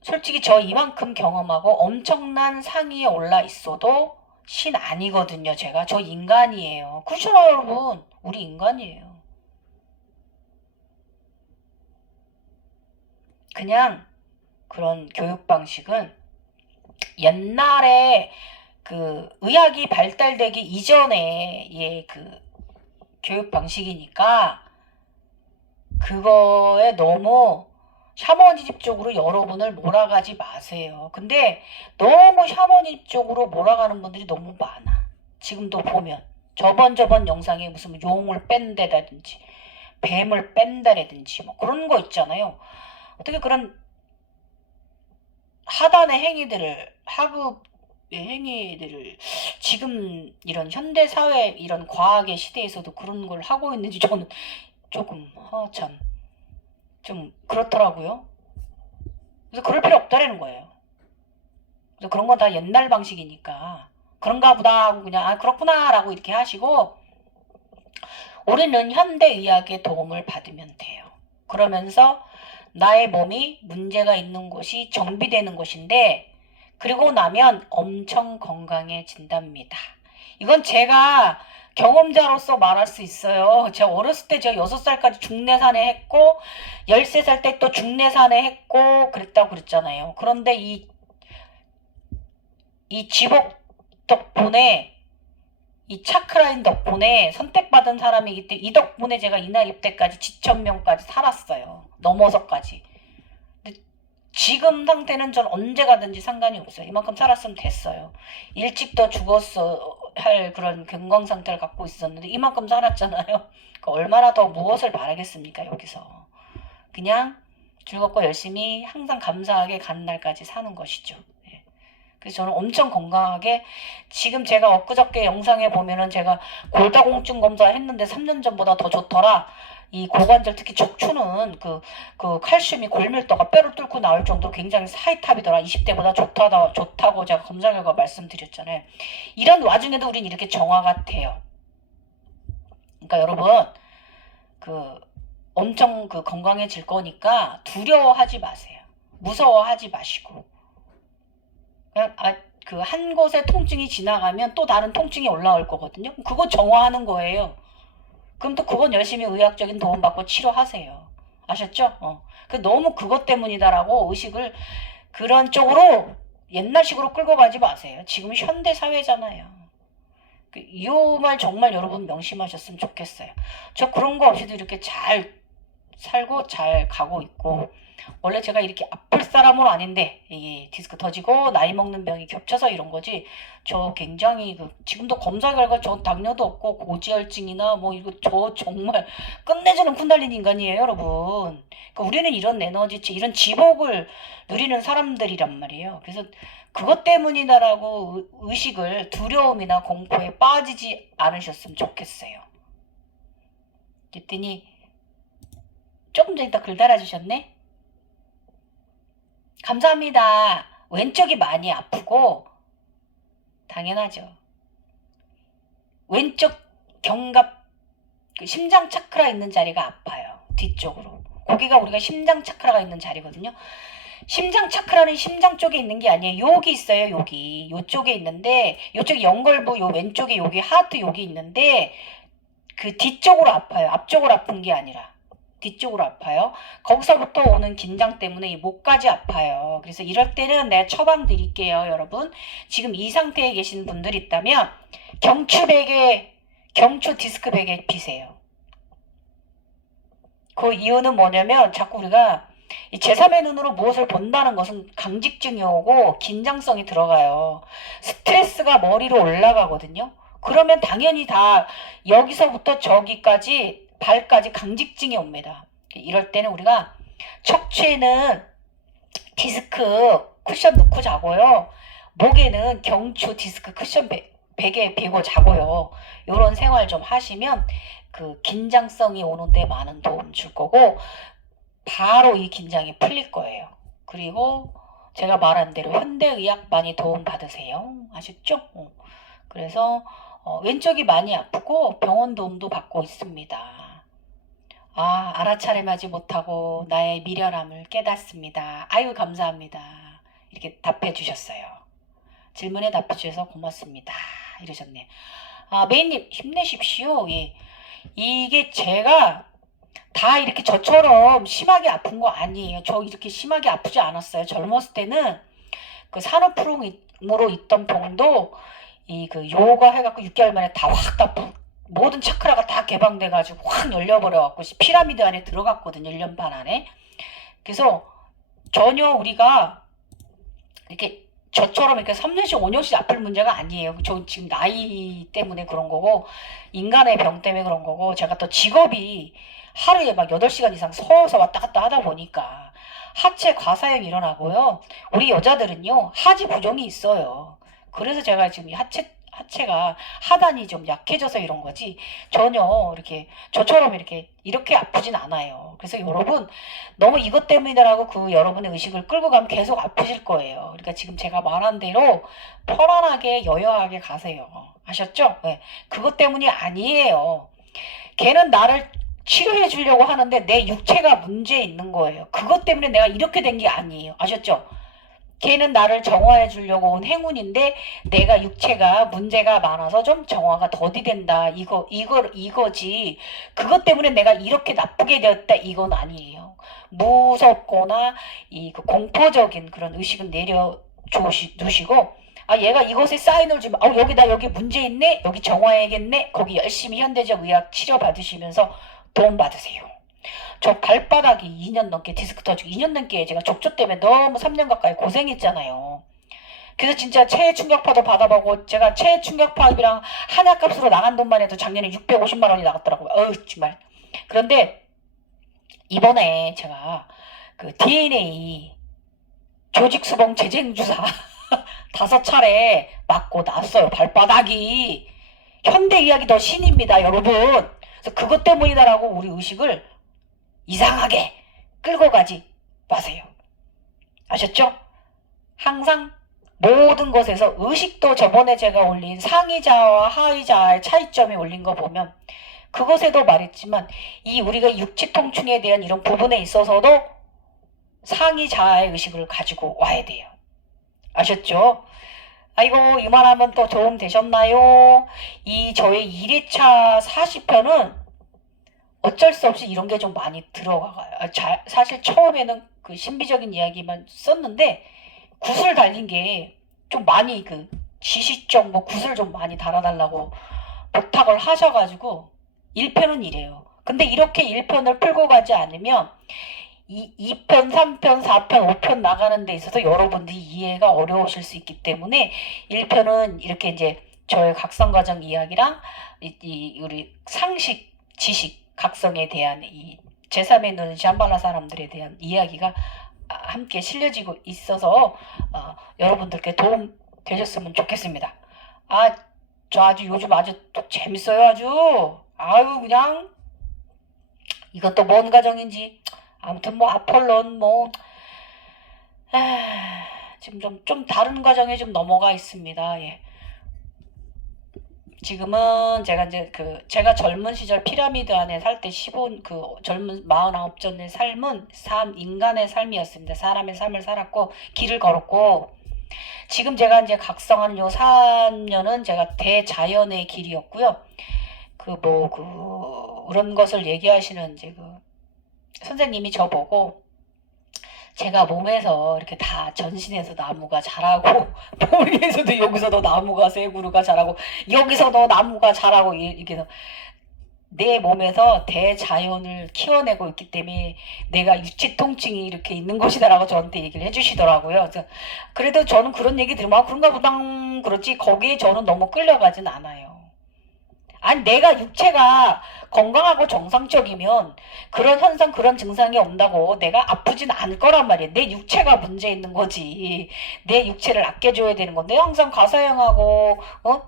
솔직히 저 이만큼 경험하고 엄청난 상위에 올라 있어도 신 아니거든요. 저 인간이에요. 그렇죠 여러분. 우리 인간이에요. 그냥 그런 교육 방식은 옛날에 그 의학이 발달되기 이전의 그 교육 방식이니까 그거에 너무 샤머니즘 쪽으로 여러분을 몰아가지 마세요. 근데 너무 샤머니즘 쪽으로 몰아가는 분들이 너무 많아. 지금도 보면 저번 영상에 무슨 용을 뺀다든지 뱀을 뺀다라든지 뭐 그런 거 있잖아요. 어떻게 그런 하단의 행위들을 하급의 행위들을 지금 이런 현대 사회 이런 과학의 시대에서도 그런 걸 하고 있는지 저는 조금 참 좀 그렇더라고요. 그래서 그럴 필요 없다라는 거예요. 그래서 그런 건 다 옛날 방식이니까 그런가 보다 하고 그냥 아 그렇구나 라고 이렇게 하시고 우리는 현대의학의 도움을 받으면 돼요. 그러면서 나의 몸이 문제가 있는 곳이 정비되는 곳인데 그리고 나면 엄청 건강해진답니다. 이건 제가 경험자로서 말할 수 있어요. 제가 어렸을 때 제가 6살까지 중내산에 했고 13살 때 또 중내산에 했고 그랬다고 그랬잖아요. 그런데 이 지복 덕분에 이 차크라인 덕분에 선택받은 사람이기 때문에 이 덕분에 제가 이날 입대까지 지천명까지 살았어요. 넘어서까지. 근데 지금 상태는 전 언제 가든지 상관이 없어요. 이만큼 살았으면 됐어요. 일찍 더 죽었어 할 그런 건강 상태를 갖고 있었는데 이만큼 살았잖아요. 그러니까 얼마나 더 무엇을 바라겠습니까 여기서. 그냥 즐겁고 열심히 항상 감사하게 가는 날까지 사는 것이죠. 그래서 저는 엄청 건강하게 지금 제가 엊그저께 영상에 보면은 제가 골다공증 검사 했는데 3년 전보다 더 좋더라. 이 고관절 특히 척추는 그 칼슘이 골밀도가 뼈를 뚫고 나올 정도로 굉장히 사이탑이더라. 20대보다 좋다고 제가 검사 결과 말씀드렸잖아요. 이런 와중에도 우린 이렇게 정화가 돼요. 그러니까 여러분 엄청 건강해질 거니까 두려워하지 마세요. 무서워하지 마시고 그냥 한 곳의 통증이 지나가면 또 다른 통증이 올라올 거거든요. 그거 정화하는 거예요. 그럼 또 그건 열심히 의학적인 도움받고 치료하세요. 아셨죠? 너무 그것 때문이다라고 의식을 그런 쪽으로 옛날식으로 끌고 가지 마세요. 지금 현대 사회잖아요. 이 말 정말 여러분 명심하셨으면 좋겠어요. 저 그런 거 없이도 이렇게 잘 살고 잘 가고 있고 원래 제가 이렇게 아플 사람은 아닌데 이게 디스크 터지고 나이 먹는 병이 겹쳐서 이런 거지 저 굉장히 지금도 검사 결과 저 당뇨도 없고 고지혈증이나 뭐 이거 저 정말 끝내주는 쿤달린 인간이에요 여러분. 그러니까 우리는 이런 에너지 이런 지복을 누리는 사람들이란 말이에요. 그래서 그것 때문이다라고 의식을 두려움이나 공포에 빠지지 않으셨으면 좋겠어요. 그랬더니 조금 전에 글 달아주셨네. 감사합니다. 왼쪽이 많이 아프고 당연하죠. 왼쪽 견갑 심장 차크라 있는 자리가 아파요. 뒤쪽으로. 거기가 우리가 심장 차크라가 있는 자리거든요. 심장 차크라는 심장 쪽에 있는 게 아니에요. 여기 있어요. 여기. 요쪽에 있는데 요쪽 연골부 요 왼쪽에 여기 하트 여기 있는데 그 뒤쪽으로 아파요. 앞쪽으로 아픈 게 아니라. 뒤쪽으로 아파요. 거기서부터 오는 긴장 때문에 이 목까지 아파요. 그래서 이럴 때는 내가 처방 드릴게요. 여러분. 지금 이 상태에 계신 분들 있다면 경추 디스크 베개 피세요. 그 이유는 뭐냐면 자꾸 우리가 이 제3의 눈으로 무엇을 본다는 것은 강직증이 오고 긴장성이 들어가요. 스트레스가 머리로 올라가거든요. 그러면 당연히 다 여기서부터 저기까지 발까지 강직증이 옵니다. 이럴 때는 우리가 척추에는 디스크 쿠션 넣고 자고요. 목에는 경추 디스크 쿠션 베개 비고 자고요. 이런 생활 좀 하시면 그 긴장성이 오는데 많은 도움 줄 거고 바로 이 긴장이 풀릴 거예요. 그리고 제가 말한 대로 현대의학 많이 도움 받으세요. 아셨죠? 그래서 왼쪽이 많이 아프고 병원 도움도 받고 있습니다. 알아차림하지 못하고 나의 미련함을 깨닫습니다. 아유 감사합니다. 이렇게 답해 주셨어요. 질문에 답해 주셔서 고맙습니다. 이러셨네. 메인님 힘내십시오. 예. 이게 제가 다 이렇게 저처럼 심하게 아픈 거 아니에요. 저 이렇게 심하게 아프지 않았어요. 젊었을 때는 그 산후풍으로 있던 병도 요가 해갖고 6개월 만에 다 모든 차크라가 다 개방돼가지고 확 열려버려갖고 피라미드 안에 들어갔거든요. 1년 반 안에. 그래서 전혀 우리가 이렇게 저처럼 이렇게 3년씩 5년씩 아플 문제가 아니에요. 저 지금 나이 때문에 그런 거고 인간의 병 때문에 그런 거고 제가 또 직업이 하루에 막 8시간 이상 서서 왔다 갔다 하다 보니까 하체 과사형이 일어나고요. 우리 여자들은요 하지 부종이 있어요. 그래서 제가 지금 이 하체가 하단이 좀 약해져서 이런 거지 전혀 이렇게 저처럼 이렇게 아프진 않아요. 그래서 여러분 너무 이것 때문이라고 그 여러분의 의식을 끌고 가면 계속 아프실 거예요. 그러니까 지금 제가 말한 대로 편안하게 여여하게 가세요. 아셨죠? 네. 그것 때문이 아니에요. 걔는 나를 치료해 주려고 하는데 내 육체가 문제 있는 거예요. 그것 때문에 내가 이렇게 된 게 아니에요. 아셨죠? 걔는 나를 정화해 주려고 온 행운인데 내가 육체가 문제가 많아서 좀 정화가 더디 된다. 이거지. 그것 때문에 내가 이렇게 나쁘게 되었다. 이건 아니에요. 무섭거나 그 공포적인 그런 의식은 두시고 아 얘가 이것에 사인을 주면 여기 문제 있네. 여기 정화해야겠네. 거기 열심히 현대적 의학 치료 받으시면서 도움 받으세요. 저 발바닥이 2년 넘게 디스크 터지고 2년 넘게 제가 족저 때문에 너무 3년 가까이 고생했잖아요. 그래서 진짜 체해 충격파도 받아보고 제가 체해 충격파비랑 한약값으로 나간 돈만 해도 작년에 650만 원이 나갔더라고요. 정말. 그런데 이번에 제가 그 DNA 조직수봉 재생주사 5차례 맞고 났어요. 발바닥이. 현대의학이 더 신입니다. 여러분. 그래서 그것 때문이다라고 우리 의식을 이상하게 끌고 가지 마세요. 아셨죠? 항상 모든 것에서 의식도 저번에 제가 올린 상의자와 하의자의 차이점이 올린 거 보면 그것에도 말했지만 이 우리가 육체통충에 대한 이런 부분에 있어서도 상의자의 의식을 가지고 와야 돼요. 아셨죠? 아이고 이만하면 또 도움 되셨나요? 이 저의 1회차 40편은 어쩔 수 없이 이런 게 좀 많이 들어가요. 사실 처음에는 그 신비적인 이야기만 썼는데 구슬 달린 게 좀 많이 그 지시적 구슬 좀 많이 달아달라고 부탁을 하셔가지고 1편은 이래요. 근데 이렇게 1편을 풀고 가지 않으면 2편, 3편, 4편, 5편 나가는 데 있어서 여러분들이 이해가 어려우실 수 있기 때문에 1편은 이렇게 이제 저의 각성과정 이야기랑 우리 상식, 지식, 각성에 대한 이 제3의 눈 샴발라 사람들에 대한 이야기가 함께 실려지고 있어서 여러분들께 도움 되셨으면 좋겠습니다. 저 아주 요즘 아주 또 재밌어요. 아유 그냥 이것도 뭔 과정인지 아무튼 아폴론 지금 좀 다른 과정에 좀 넘어가 있습니다. 예. 지금은 제가 젊은 시절 피라미드 안에 살 때 젊은 49전의 삶은 인간의 삶이었습니다. 사람의 삶을 살았고 길을 걸었고 지금 제가 이제 각성한 요 3년은 제가 대자연의 길이었고요. 그런 것을 얘기하시는 이제 선생님이 저보고 제가 몸에서 이렇게 다 전신에서 나무가 자라고 머리에서도 여기서도 나무가 새구루가 자라고 여기서도 나무가 자라고 이렇게 해서 내 몸에서 대자연을 키워내고 있기 때문에 내가 유치통증이 이렇게 있는 것이다라고 저한테 얘기를 해주시더라고요. 그래도 저는 그런 얘기 들으면 그런가 보다 그렇지 거기에 저는 너무 끌려가진 않아요. 아니 내가 육체가 건강하고 정상적이면 그런 현상 그런 증상이 온다고 내가 아프진 않을 거란 말이에요. 내 육체가 문제 있는 거지. 내 육체를 아껴줘야 되는 건데 항상 과사형하고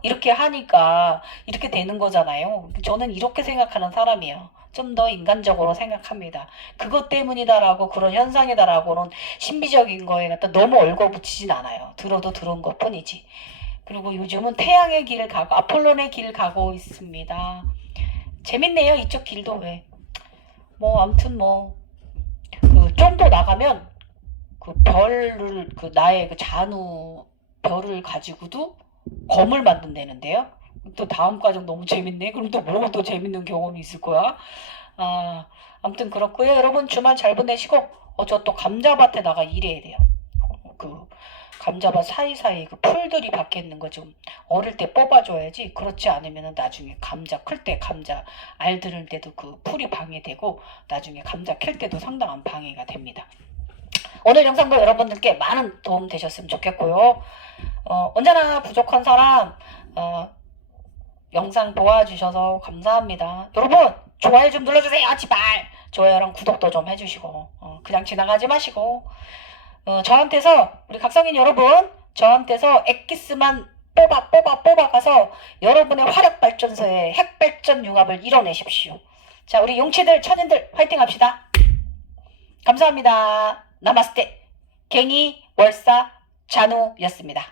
이렇게 하니까 이렇게 되는 거잖아요. 저는 이렇게 생각하는 사람이에요. 좀 더 인간적으로 생각합니다. 그것 때문이다라고 그런 현상이다라고는 신비적인 거에 갖다 너무 얽어붙이진 않아요. 들어도 들은 것 뿐이지. 그리고 요즘은 태양의 길을 가고 아폴론의 길을 가고 있습니다. 재밌네요. 이쪽 길도 왜. 아무튼 좀 더 나가면 나의 잔우 별을 가지고도 검을 만든다는데요. 또 다음 과정 너무 재밌네. 그럼 또 뭐가 또 재밌는 경험이 있을 거야. 아무튼 그렇고요. 여러분 주말 잘 보내시고 저 또 감자밭에 나가 일해야 돼요. 감자밭 사이사이 풀들이 밖에 있는 거 좀 어릴 때 뽑아줘야지. 그렇지 않으면 나중에 감자 클 때 감자 알 들을 때도 풀이 방해되고 나중에 감자 캘 때도 상당한 방해가 됩니다. 오늘 영상도 여러분들께 많은 도움 되셨으면 좋겠고요. 언제나 부족한 사람 영상 도와주셔서 감사합니다. 여러분 좋아요 좀 눌러주세요. 제발 좋아요랑 구독도 좀 해주시고 그냥 지나가지 마시고 저한테서 우리 각성인 여러분 저한테서 엑기스만 뽑아 가서 여러분의 화력발전소의 핵발전 융합을 이뤄내십시오. 자 우리 용치들 천인들 화이팅 합시다. 감사합니다. 나마스테 갱이 월사 잔우였습니다.